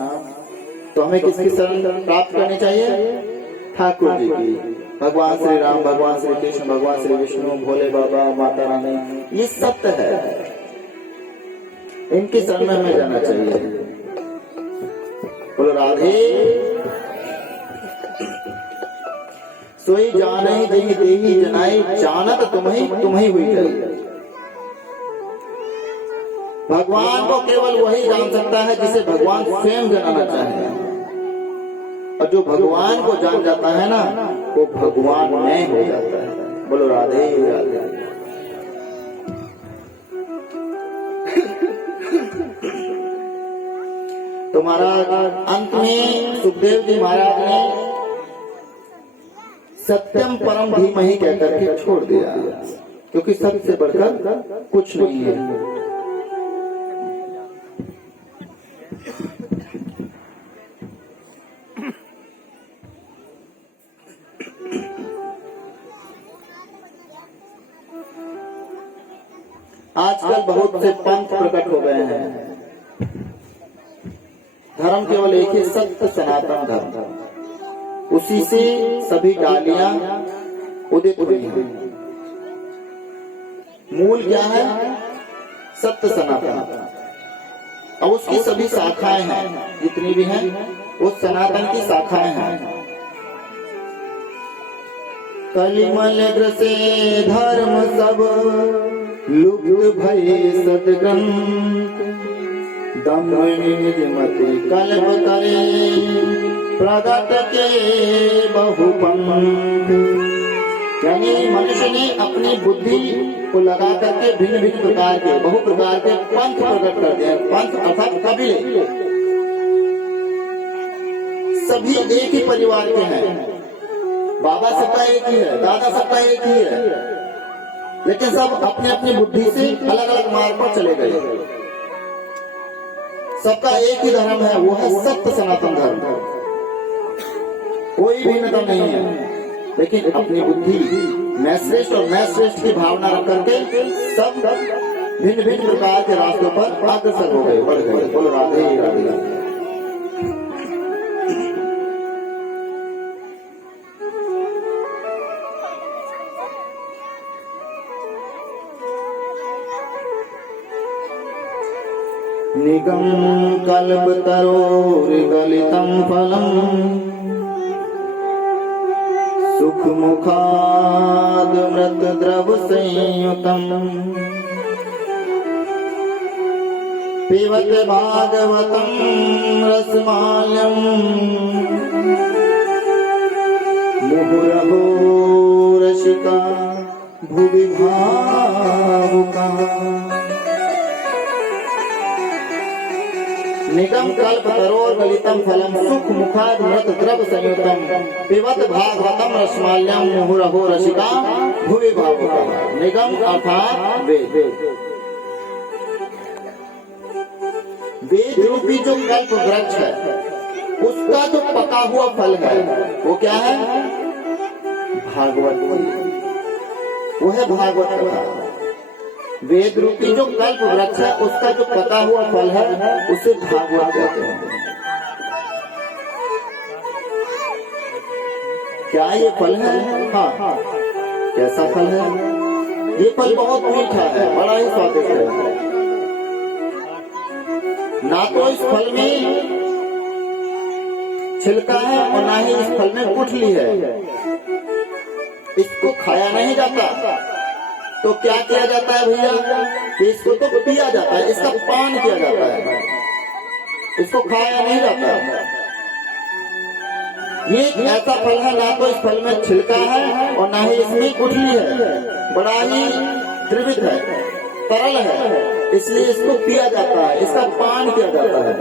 तो हमें किसकी शरण प्राप्त करनी चाहिए? ठाकुर जी की। भगवान श्री राम, भगवान श्री कृष्ण, भगवान श्री विष्णु, भोले बाबा, माता रानी, ये सत्य है। इनकी शरण में हमें जाना चाहिए। बोलो राधे। सोई जाने देही देही जनाई जानत तुम्हें हुई जाए। भगवान को केवल वही जान सकता है जिसे भगवान स्वयं जानना चाहे। और जो भगवान को जान जाता है ना, वो भगवान में हो जाता है। बोलो राधे राधे। तो महाराज अंत में सुखदेव जी महाराज ने सत्यम परम धीमहि कह करके छोड़ दिया, क्योंकि सत्य से बढ़कर कुछ नहीं है। आजकल बहुत से पंथ प्रकट हो गए हैं। धर्म केवल एक ही, सत्य सनातन धर्म। उसी से सभी डालियां उदित हुई हैं। मूल क्या है? सत्य सनातन। और उसकी सभी शाखाएं हैं, जितनी भी हैं वो सनातन की शाखाएं हैं। कलिमल ग्रसे धर्म सब लुप्त भय सदग्रंथ दमनि निज मति कल्प करे प्रगट के बहुपंथ। यानी मनुष्य ने अपनी बुद्धि को लगा करके भिन्न भिन्न प्रकार के बहु प्रकार के पंथ प्रकट कर दिए। पंथ अर्थात कबीले, सभी एक ही परिवार के हैं। बाबा सबका एक ही है, दादा सबका एक ही है, लेकिन सब अपनी अपनी बुद्धि से अलग अलग मार्ग पर चले गए। सबका एक ही धर्म है, वो है सत्य सनातन धर्म। कोई भिन्नता नहीं है, लेकिन अपनी बुद्धि मैं श्रेष्ठ और मैं श्रेष्ठ की भावना रख करके सब भिन्न भिन्न प्रकार के रास्तों पर अग्रसर हो गए, बढ़ गए। बोलो राधे राधे। निगम कल्पतरोर्गलितं फलम् सुखमुखादमृतद्रव संयुतम् पिबत भागवतं रसमाल्यम् मुहुरहो रसिका भुवि भावुका। निगम कल्प तरोर गलितम फलम सुख मुखाद मृत द्रव संयुतम पिबत भागवतम रसमाल्यम मुहुरहो रसिका भुवि भावुका। निगम अर्थात वेद। वेद रूपी जो कल्प वृक्ष है, उसका जो पका हुआ फल है वो क्या है? भागवत। वो है भागवत कथा। वेद रूपी जो कल्प वृक्ष है उसका जो पका हुआ फल है उसे भागवत कहते हैं। क्या ये फल है? हाँ, कैसा फल है? ये फल बहुत मीठा है, बड़ा ही स्वादिष्ट है। ना तो इस फल में छिलका है और ना ही इस फल में गुठली है। इसको खाया नहीं जाता तो क्या किया जाता है भैया? इसको तो पिया जाता है, इसका पान किया जाता है, इसको खाया नहीं जाता। ये ऐसा फल है, ना तो इस फल में छिलका है और ना ही इसमें गुठली है, बड़ा ही द्रवित है, तरल है, इसलिए इसको पिया जाता है, इसका पान किया जाता है।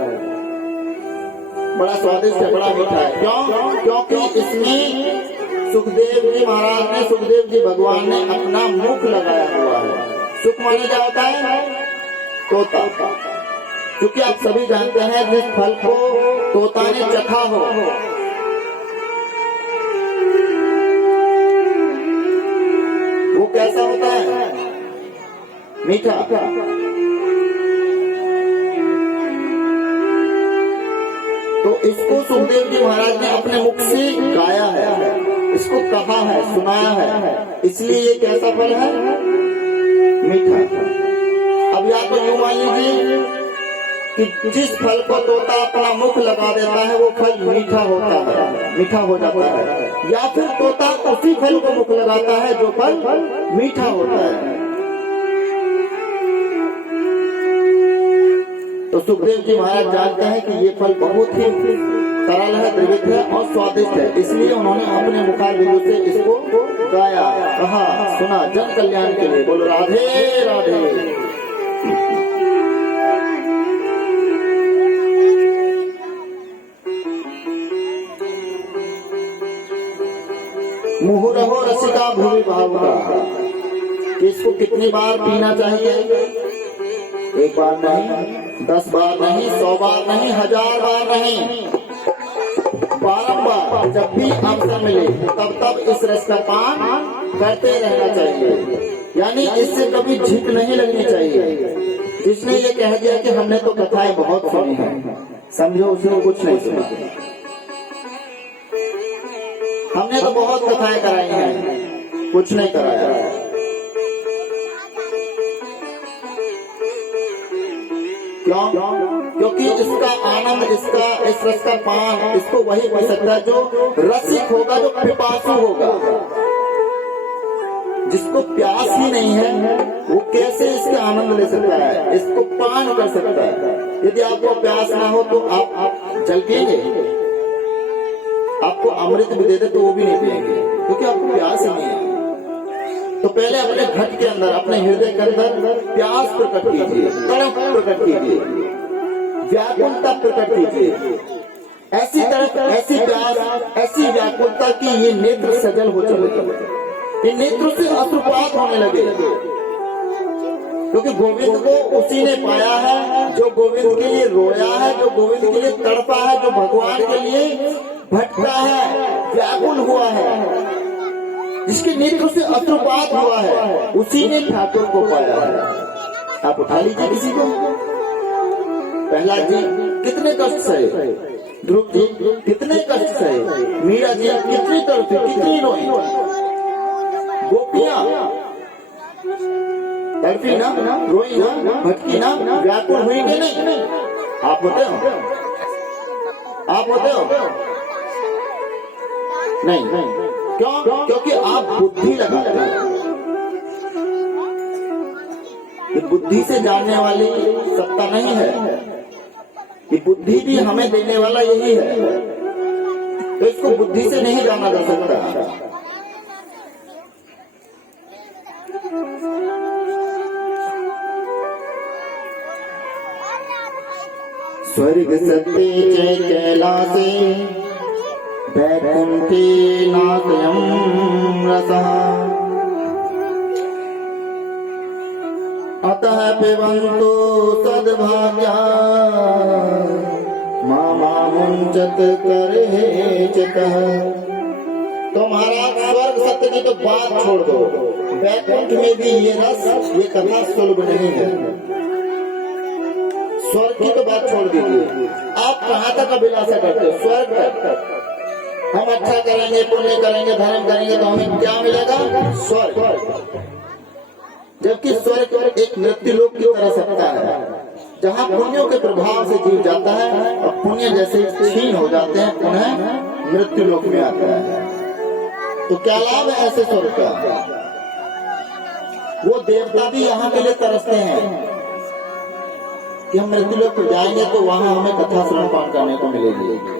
बड़ा स्वादिष्ट है, बड़ा मीठा है। क्यों? क्योंकि इसमें सुखदेव जी महाराज ने, सुखदेव जी भगवान ने अपना मुख लगाया हुआ है। सुख माने क्या होता है? तोता। क्योंकि आप सभी जानते हैं जिस फल को तोता ने चखा हो वो कैसा होता है? मीठा। तो इसको सुखदेव जी महाराज ने अपने मुख से गाया है, इसको कहा है, सुनाया है, इसलिए ये कैसा फल है? मीठा। अब या तो यूं मान लीजिए कि जिस फल को तोता अपना मुख लगा देता है वो फल मीठा होता है, मीठा हो जाता है, या फिर तोता उसी फल को मुख लगाता है जो फल मीठा होता है। तो सुखदेव जी महाराज जानते हैं कि ये फल बहुत ही तरल है, द्रवित है और स्वादिष्ट है, इसलिए उन्होंने अपने मुखारबिंदु से इसको गाया, कहा, सुना, जन कल्याण के लिए। बोलो राधे राधे। मुहुरहो रसिका भूमि भावुका। इसको कितनी बार पीना चाहिए? एक बार नहीं, 10 बार नहीं, 100 बार नहीं, 1000 बार नहीं, बारंबार जब भी अवसर मिले तब तब इस रस का पान करते रहना चाहिए। यानी इससे कभी झिक नहीं लगनी चाहिए। जिसने ये कह दिया कि हमने तो कथाएं बहुत सुनी है, समझो उसने कुछ नहीं सुना। हमने तो बहुत कथाएं कराई हैं, कुछ नहीं कराया। क्यों? क्योंकि इसका आनंद, इसका इस रस का पान इसको वही पी सकता है जो रसिक होगा, जो पिपासु होगा। जिसको प्यास ही नहीं है वो कैसे इसके आनंद ले सकता है, इसको पान कर सकता है। यदि आपको प्यास ना हो तो आप जल पिएंगे? आपको अमृत भी दे दे तो वो भी नहीं पिएंगे, क्योंकि आपको प्यास ही नहीं है। तो पहले अपने घट के अंदर, अपने हृदय के अंदर प्यास प्रकट कीजिए, तड़प प्रकट कीजिए, व्याकुलता प्रकट कीजिए। ऐसी तड़प, ऐसी प्यास, ऐसी व्याकुलता की ये नेत्र सजल हो चले, ये नेत्रों से अश्रुपात होने लगे। क्योंकि गोविंद को उसी ने पाया है जो गोविंद के लिए रोया है, जो गोविंद के लिए तड़पा है, जो भगवान के लिए भटका है, व्याकुल हुआ है, जिसके नेत्रों से अश्रुपात हुआ है, उसी ने ठाकुर को पाया है। आप उठा लीजिए किसी को। प्रहलाद जी कितने कष्ट सहे, ध्रुव जी कितने कष्ट सहे, मीरा जी कितनी तड़पी, कितनी रोई, गोपियां तड़पी ना, रोई ना, भटकी ना, व्याकुल हुई कि नहीं? आप होते हो? आप होते हो? नहीं। क्यों? क्योंकि आप बुद्धि लगाते हैं। ये बुद्धि से जानने वाली सत्ता नहीं है, ये बुद्धि भी हमें देने वाला यही है। तो इसको बुद्धि से नहीं जाना जा सकता। स्वर्ग सत्ते कैलासे वैकुंठे नातयं रसः अतः पिबन्तु सद्भाग्या मामुञ्चत करेचितः। तो महाराज स्वर्ग सत्य की तो बात छोड़ दो, वैकुंठ में भी ये रस, ये कथा सुलभ नहीं है। स्वर्ग की तो बात छोड़ दीजिए, आप कहाँ तक अभिलाषा करते हो? स्वर्ग तक। हम अच्छा करेंगे, पुण्य करेंगे, धर्म करेंगे तो हमें क्या मिलेगा? स्वर्ग। जबकि स्वर्ग एक मृत्यु लोक की तरह सत्ता है, जहाँ पुण्यों के प्रभाव से जीव जाता है और पुण्य जैसे क्षीण हो जाते हैं, पुनः मृत्यु लोक में आता है। तो क्या लाभ है ऐसे स्वर्ग का? वो देवता भी यहाँ के लिए तरसते हैं कि हम मृत्यु लोक पर जाएंगे तो वहां हमें कथा श्रवण पाठ करने को मिलेगी।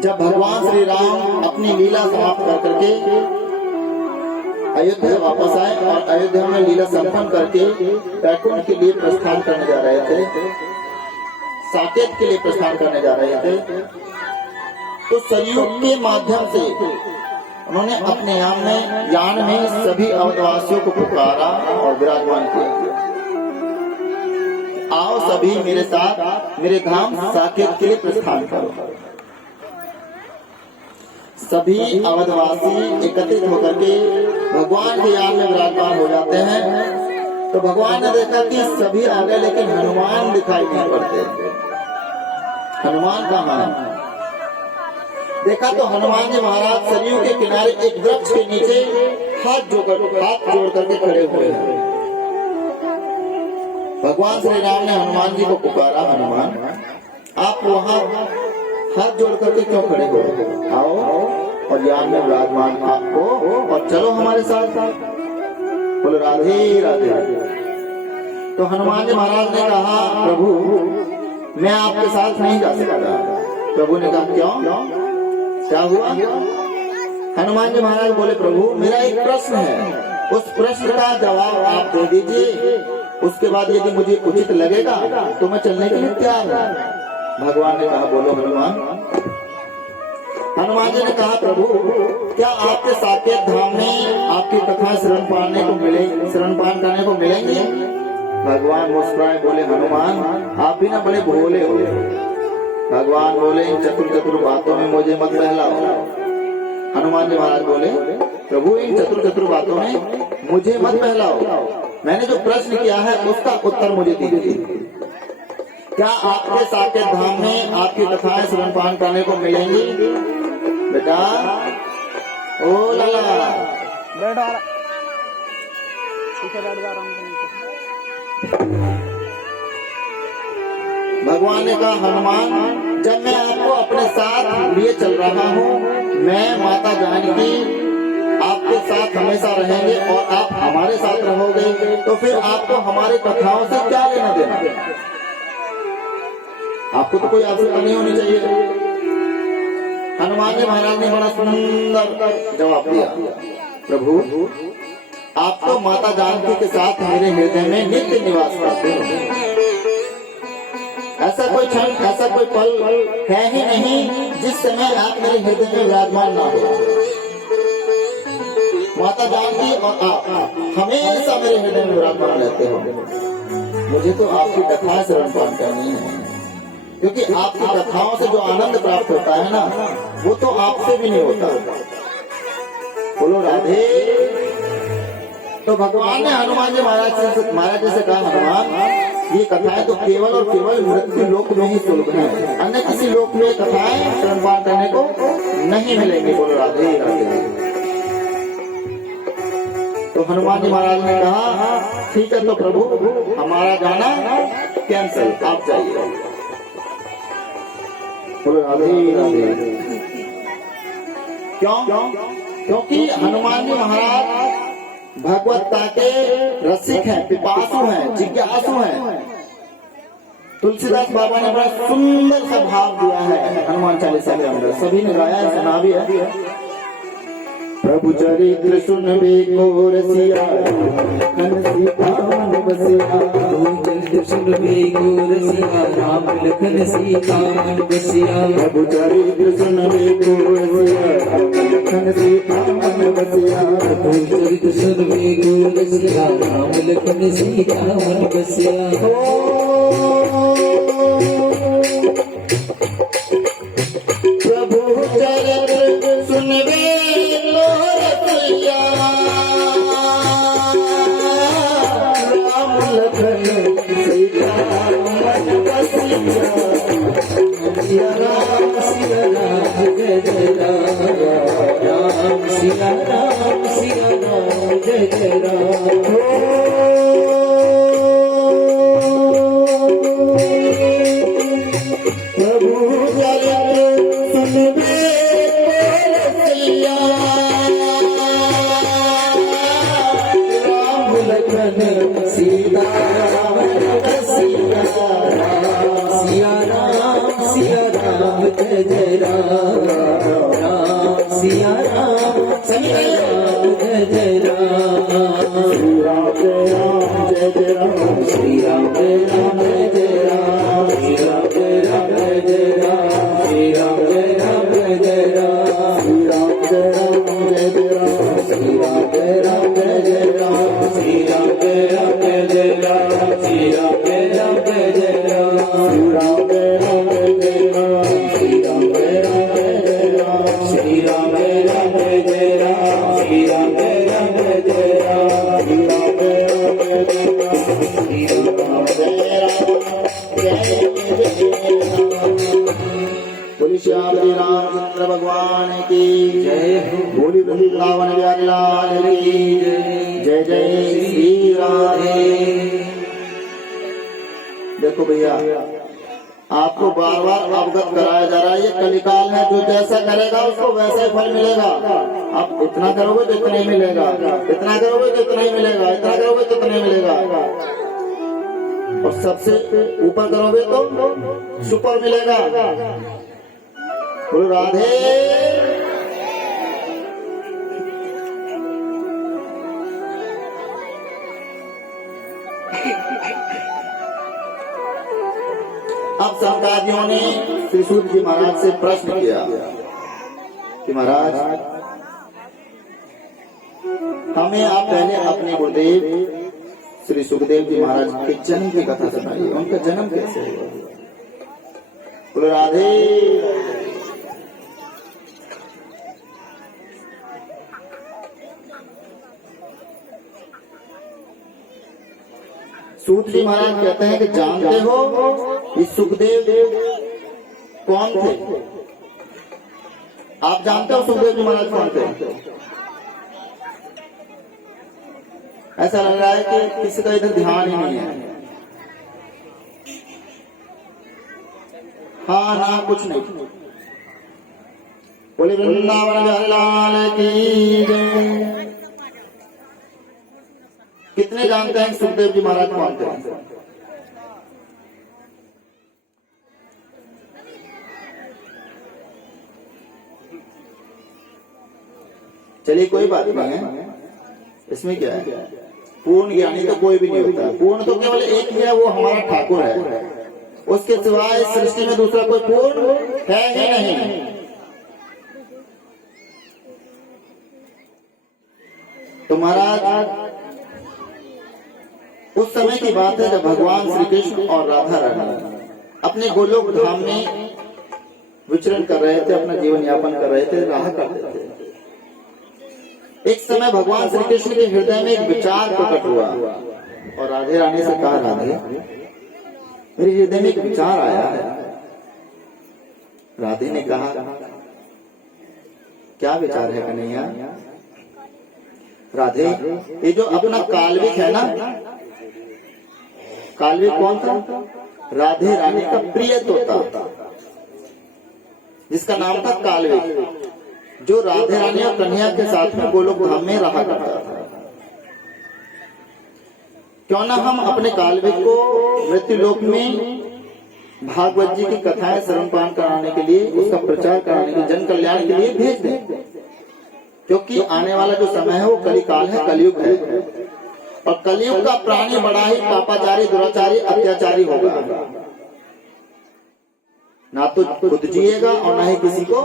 जब भगवान श्री राम अपनी लीला समाप्त कर करके अयोध्या वापस आए और अयोध्या में लीला संपन्न करके वैकुंठ के लिए प्रस्थान करने जा रहे थे, साकेत के लिए प्रस्थान करने जा रहे थे, तो सरयू के माध्यम से उन्होंने अपने यान में सभी अवधवासियों को पुकारा और विराजमान किया। आओ सभी मेरे साथ मेरे धाम साकेत के लिए प्रस्थान करो। सभी अवधवासी एकत्रित होकर के भगवान के यान में विराजमान हो जाते हैं। तो भगवान ने देखा कि सभी आ गए लेकिन हनुमान दिखाई नहीं पड़ते। हनुमान कहाँ है? देखा तो हनुमान जी महाराज सरयू के किनारे एक वृक्ष के नीचे हाथ जोड़ करके खड़े हुए हैं। भगवान श्री राम ने हनुमान जी को पुकारा, हनुमान आप वहां हाथ जोड़ करके क्यों खड़े हो? आओ और यान में विराजमान आपको और चलो हमारे साथ। बोलो राधे राधे। तो हनुमान जी महाराज ने कहा, प्रभु मैं आपके साथ नहीं जा सकता। प्रभु ने कहा क्यों, क्या हुआ? हनुमान जी महाराज बोले, प्रभु मेरा एक प्रश्न है, उस प्रश्न का जवाब आप दे दीजिए, उसके बाद यदि मुझे उचित लगेगा तो मैं चलने के लिए तैयार हूँ। भगवान ने कहा बोलो हनुमान। हनुमान जी ने कहा, प्रभु क्या आपके साकेत धाम में आपकी कथा श्रवण पान करने को मिलेंगे? भगवान मुस्कुराए बोले, हनुमान आप भी ना बड़े भोले हो। भगवान बोले, इन चतुर बातों में मुझे मत बहलाओ। हनुमान जी महाराज बोले, प्रभु इन चतुर बातों में मुझे मत बहलाओ, मैंने जो प्रश्न किया है उसका उत्तर मुझे दीजिए। क्या आपके साकेत धाम में आपकी कथाएं श्रवण पान करने को मिलेंगी? बेटा ओ लाला भगवान ने कहा, हनुमान जब मैं आपको अपने साथ लिए चल रहा हूँ, मैं माता जानकी आपके साथ हमेशा रहेंगे और आप हमारे साथ रहोगे, तो फिर आपको हमारी कथाओं से क्या लेना देना? आपको तो कोई आवश्यकता नहीं होनी चाहिए। हनुमान जी महाराज ने बड़ा सुंदर जवाब दिया, प्रभु आप तो माता जानकी के साथ मेरे हृदय में नित्य निवास करते हो। ऐसा कोई क्षण, ऐसा कोई पल है ही नहीं जिस समय आप मेरे हृदय में विराजमान ना हो। माता जानकी और आप हमेशा मेरे हृदय में विराजमान रहते हो। मुझे तो आपकी कथाएं श्रवण पान करनी है, क्योंकि आपकी कथाओं से जो आनंद प्राप्त होता है ना, वो तो आपसे भी नहीं होता। बोलो राधे। तो भगवान ने हनुमान जी महाराज जी से कहा, हनुमान ये कथाएं तो केवल और केवल मृत्यु लोक में ही सुलभ है, अन्य किसी लोक में कथाएं श्रवण पान करने को नहीं मिलेंगे। बोलो राधे राधे। तो हनुमान जी महाराज ने कहा, ठीक है तो प्रभु हमारा जाना कैंसिल, आप जाइए। बोलो राधे राधे। क्यों? क्योंकि हनुमान जी महाराज भगवत्ता के रसिक हैं, पिपासु हैं, जिज्ञासु हैं। तुलसीदास बाबा ने बड़ा सुंदर सा भाव दिया है हनुमान चालीसा के अंदर, सभी ने गाया है, सुना भी है। प्रभु चरित्र सुनबे को रसिया, लखन सीता मन बसिया। प्रभु चरित्र सुनबे को रसिया, राम लखन सीता मन बसिया। प्रभु चरित्र सुनबे को रसिया, लखन सीता मन बसिया। प्रभु चरित्र सुनबे को रसिया, राम लखन सीता मन बसिया। जय जय राम राम सिया राम सिया राम जय जय राम श्री राम जय राम जय जय राम श्री राम जय राम जय जय राम श्री राम जय राम जय जय राम श्री राम जय राम जय जय राम श्री राम जय राम जय जय राम श्री राम जय राम जय जय राम श्री राम जय राम जय जय राम श्री राम जय राम जय जय राम श्री राम जय राम जय जय राम श्री राम जय राम जय जय राम श्री राम जय राम जय जय राम श्री राम जय राम जय जय राम श्री राम जय राम जय जय राम श्री राम जय राम जय जय राम। बोली श्री रामचंद्र भगवान की जय हो बोली वृंदावन बिहारी लाल की जय जय श्री राधे। देखो भैया, आपको बार बार अवगत कराया जा रहा है, ये कलिकाल है, जो जैसा करेगा उसको वैसा ही फल मिलेगा। आप इतना करोगे तो इतना ही मिलेगा, इतना करोगे तो इतना ही मिलेगा, इतना करोगे तो इतना ही मिलेगा, और सबसे ऊपर करोगे तो सुपर मिलेगा। बोलो राधे। अब शंकराचार्यों ने श्री सूत जी महाराज से प्रश्न किया कि महाराज, हमें आप पहले अपने गुरुदेव श्री सुखदेव जी महाराज के जन्म की कथा सुनाइए, उनका जन्म कैसे हुआ। बोलो राधे। सूत जी महाराज कहते हैं कि जानते हो ये सुखदेव कौन थे? आप जानते हो सुखदेव जी महाराज कौन थे? ऐसा लग रहा है कि किसी का इधर ध्यान ही नहीं है। हाँ ना, कुछ नहीं। बोले वृंदावन बिहारी लाल की जय। कितने जानते हैं सुखदेव जी महाराज कौन थे? चलिए कोई बात नहीं है, इसमें क्या है। पूर्ण ज्ञानी तो कोई भी नहीं होता, पूर्ण तो केवल एक ही है, वो हमारा ठाकुर है। उसके सिवाय सृष्टि में दूसरा कोई पूर्ण है ही नहीं। तो महाराज, उस समय की बात है जब भगवान श्री कृष्ण और राधा रानी अपने गोलोक धाम में विचरण कर रहे थे, अपना जीवन यापन कर रहे थे, रहा करते थे। एक समय भगवान श्री कृष्ण के हृदय में एक विचार प्रकट हुआ और राधे रानी से कहा, राधे मेरे हृदय में एक विचार आया है। राधे ने कहा, क्या विचार है कन्हैया? राधे, ये जो अपना काल्विक है ना, काल्विक कौन था? राधे रानी का प्रिय तोता, जिसका नाम था काल्विक, जो राधे रानी और कन्हैया के साथ में गोलोक धाम में रहा करता था। क्यों ना हम अपने काल्विक को मृत्यु लोक में भागवत जी की कथाएं श्रवण पान कराने के लिए, उसका प्रचार कराने के लिए, जन कल्याण के लिए भेज दें। क्योंकि आने वाला जो समय है वो कलिकाल है, कलयुग है, और कलयुग का प्राणी बड़ा ही पापाचारी, दुराचारी, अत्याचारी होगा। ना तो खुद जिएगा और ना ही किसी को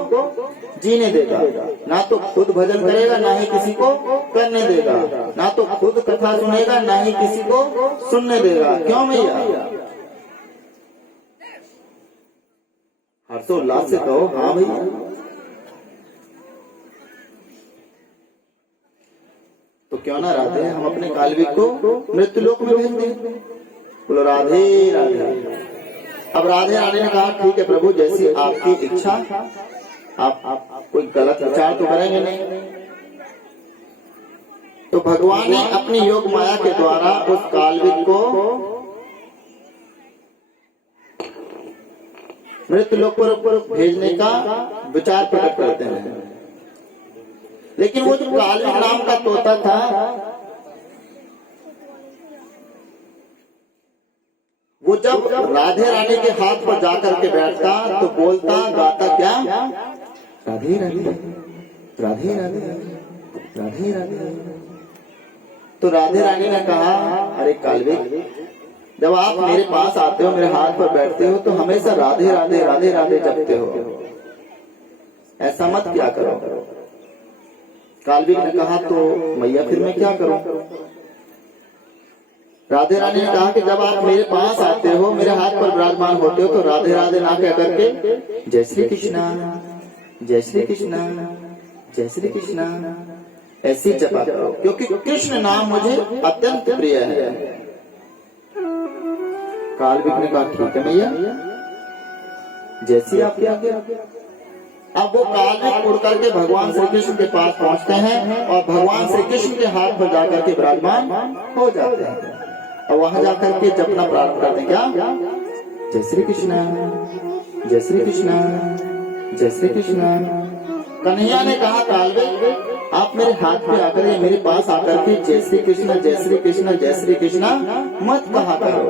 जीने देगा, ना तो खुद भजन करेगा ना ही किसी को करने देगा, ना तो खुद कथा सुनेगा ना ही किसी को सुनने देगा। क्यों भैया? हर्षोल्लास से कहो हाँ भैया। तो क्यों ना राधे, हम अपने काल्विक को मृत्यु लोक में भेज दें। बोलो राधे राधे। अब राधे रानी ने कहा, ठीक है प्रभु, जैसी आपकी इच्छा। आप कोई गलत विचार तो करेंगे नहीं। तो भगवान ने अपनी योग माया के द्वारा उस काल्विक को मृत्यु लोक पर भेजने का विचार प्रकट करते हैं। लेकिन वो जो काल्विक नाम का तोता था, वो जब राधे रानी के हाथ पर जाकर के बैठता तो बोलता गाता क्या, राधे राधे राधे राधे राधे राधे। तो राधे रानी ने कहा, अरे काल्विक, जब आप मेरे पास आते हो, मेरे हाथ पर बैठते हो, तो हमेशा राधे राधे राधे राधे जपते हो, ऐसा मत क्या करो। काल्विक ने कहा, तो मैया फिर मैं क्या करूं। राधे रानी ने कहा कि जब आप मेरे पास आते हो, मेरे हाथ पर विराजमान होते हो, तो राधे राधे ना कह करके जय श्री कृष्णा जय श्री कृष्णा जय श्री कृष्णा ऐसी जपा करो, क्योंकि कृष्ण नाम मुझे अत्यंत प्रिय है। काल्विक ने कहा, ठीक है मैया, जैसी आपकी आज्ञा। अब वो काल्विक उड़ करके भगवान श्री कृष्ण के पास पहुंचते हैं और भगवान श्री कृष्ण के हाथ पर जाकर के विराजमान हो जाते हैं और वहां जाकर के जपना प्रारंभ करते हैं, क्या, जय श्री कृष्णा जय श्री कृष्णा जय श्री कृष्णा। कन्हैया ने कहा, काल्विक, आप मेरे हाथ पे आकर, मेरे पास आकर के जय श्री कृष्णा जय श्री कृष्णा जय श्री कृष्णा मत कहा करो।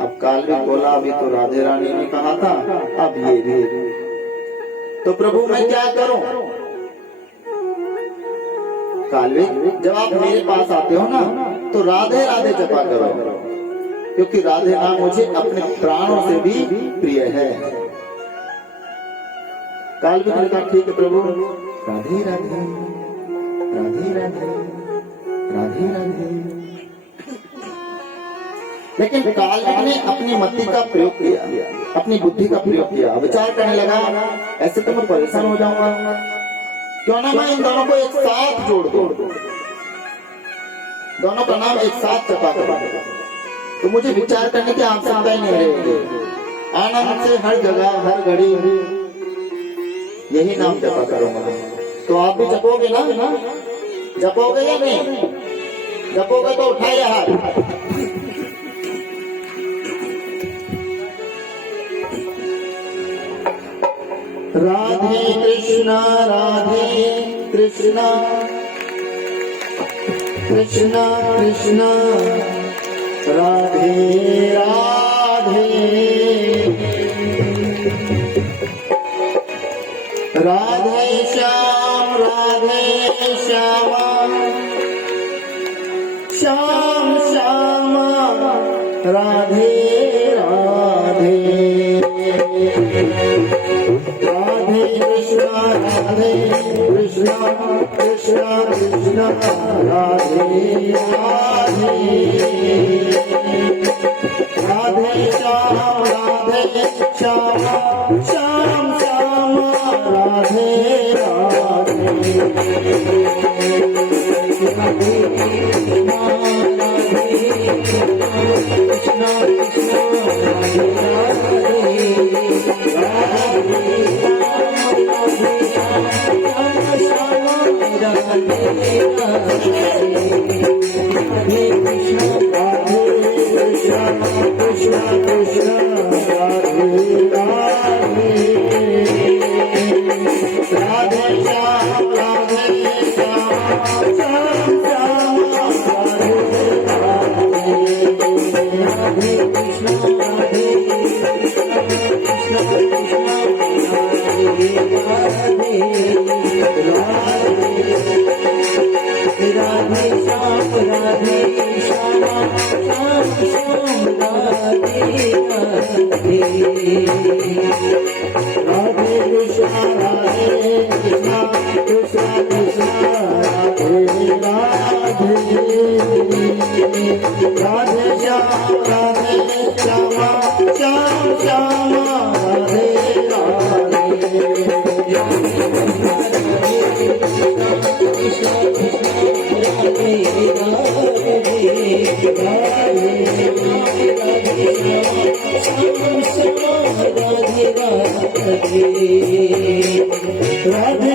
अब काल्विक बोला, अभी तो राधे रानी ने कहा था, अब ये भी, तो प्रभु मैं क्या करूं। काल्विक, जब आप मेरे पास आते हो ना, तो राधे राधे जपा करो, क्योंकि राधे नाम मुझे अपने प्राणों से भी प्रिय है। काल्विक ने कहा, ठीक है प्रभु, राधे राधे राधे राधे राधे राधे। लेकिन काल्विक ने अपनी मति का प्रयोग किया, अपनी बुद्धि का प्रयोग किया, विचार करने लगा, ऐसे तो मैं परेशान हो जाऊंगा, क्यों ना मैं इन दोनों को एक साथ जोड़ दूं, दोनों का नाम एक साथ जपा करूं, तो मुझे विचार करने की आवश्यकता ही नहीं रहेगी। आनंद से हर जगह हर घड़ी यही नाम जपा करूंगा। तो आप भी जपोगे ना, जपोगे या नहीं? जपोगे तो उठाइए हाथ। राधे कृष्णा कृष्णा कृष्णा राधे राधे, राधे श्याम श्याम श्याम राधे राधे, राधे कृष्णा कृष्णा कृष्णा राधे राधे, राधे श्याम श्याम श्याम श्याम राधे राधे, राधे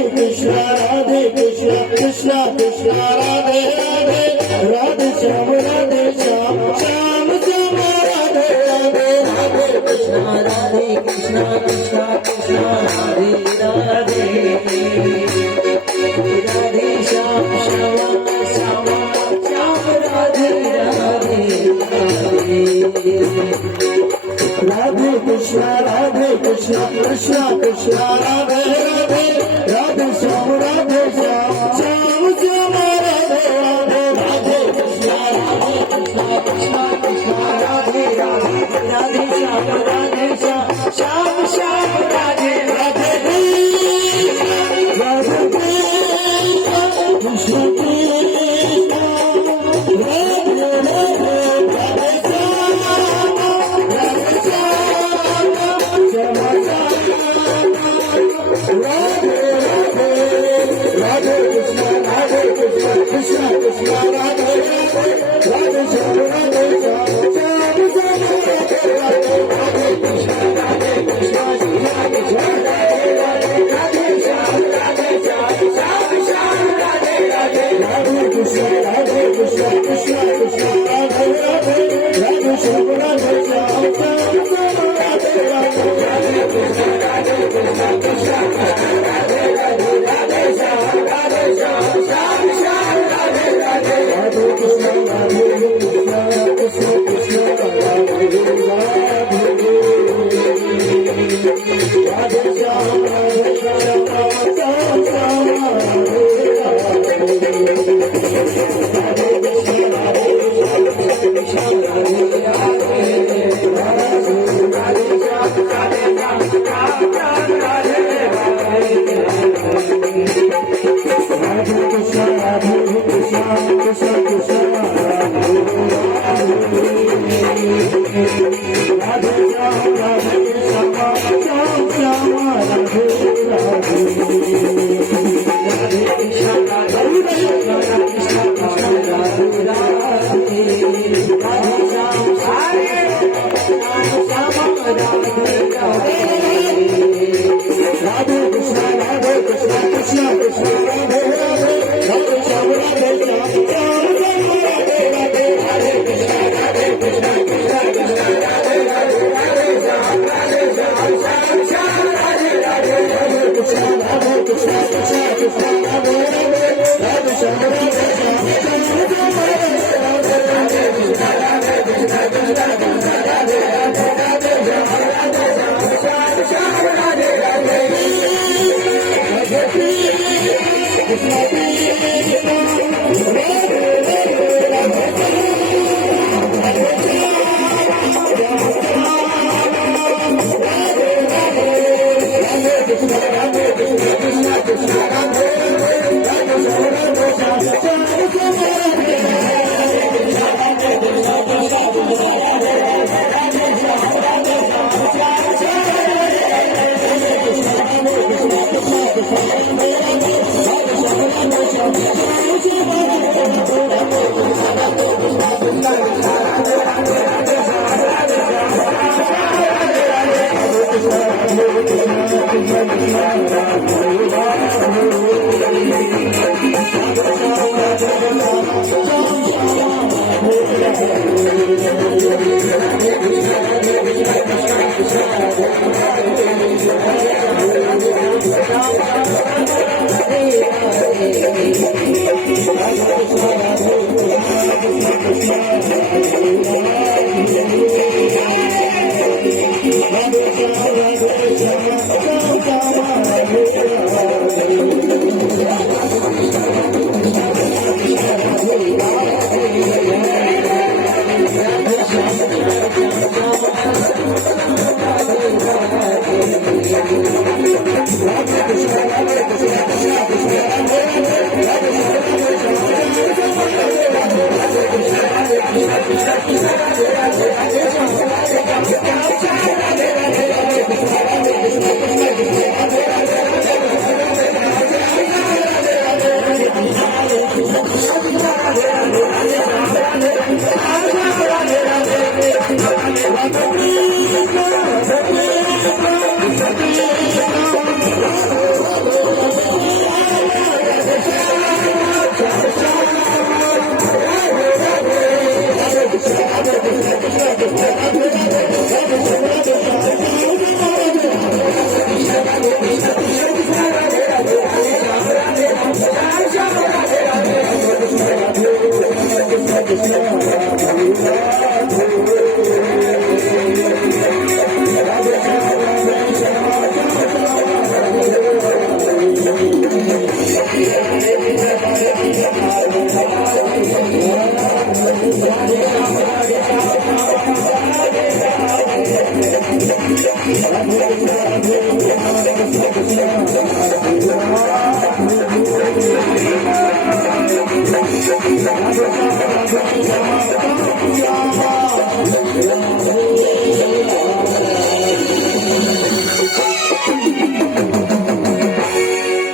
कृष्णा कृष्णा राधे कृष्णा कृष्णा राधे राधे, राधे श्याम श्याम श्याम राधे राधे, राधे कृष्णा कृष्णा कृष्णा राधे राधे, राधे श्याम श्याम श्याम राधे राधे राधे। कृष्णा कृष्णा राधे राधे राधे श्याम श्याम श्याम राधे राधे राधे कृष्णा कृष्णा कृष्णा राधे राधे राधे श्याम श्याम श्याम राधे राधे राधे कृष्ण कृष्ण राधे राधे राधे श्याम राधे कृष्ण कृष्ण कृष्ण राधे राधे श्याम श्याम श्याम राधे राधे कृष्ण कृष्ण राधे श्याम श्याम राधे राधे कृष्ण कृष्ण कृष्ण कृष्ण राधे राधे राधे श्याम श्याम राधे राधे कृष्ण कृष्ण कृष्ण राधे राधे राधे श्याम श्याम राधे राधे राधे कृष्ण कृष्ण कृष्ण राधे राधे श्याम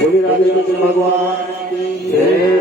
बोलिए राधे कृष्ण भगवान की जय।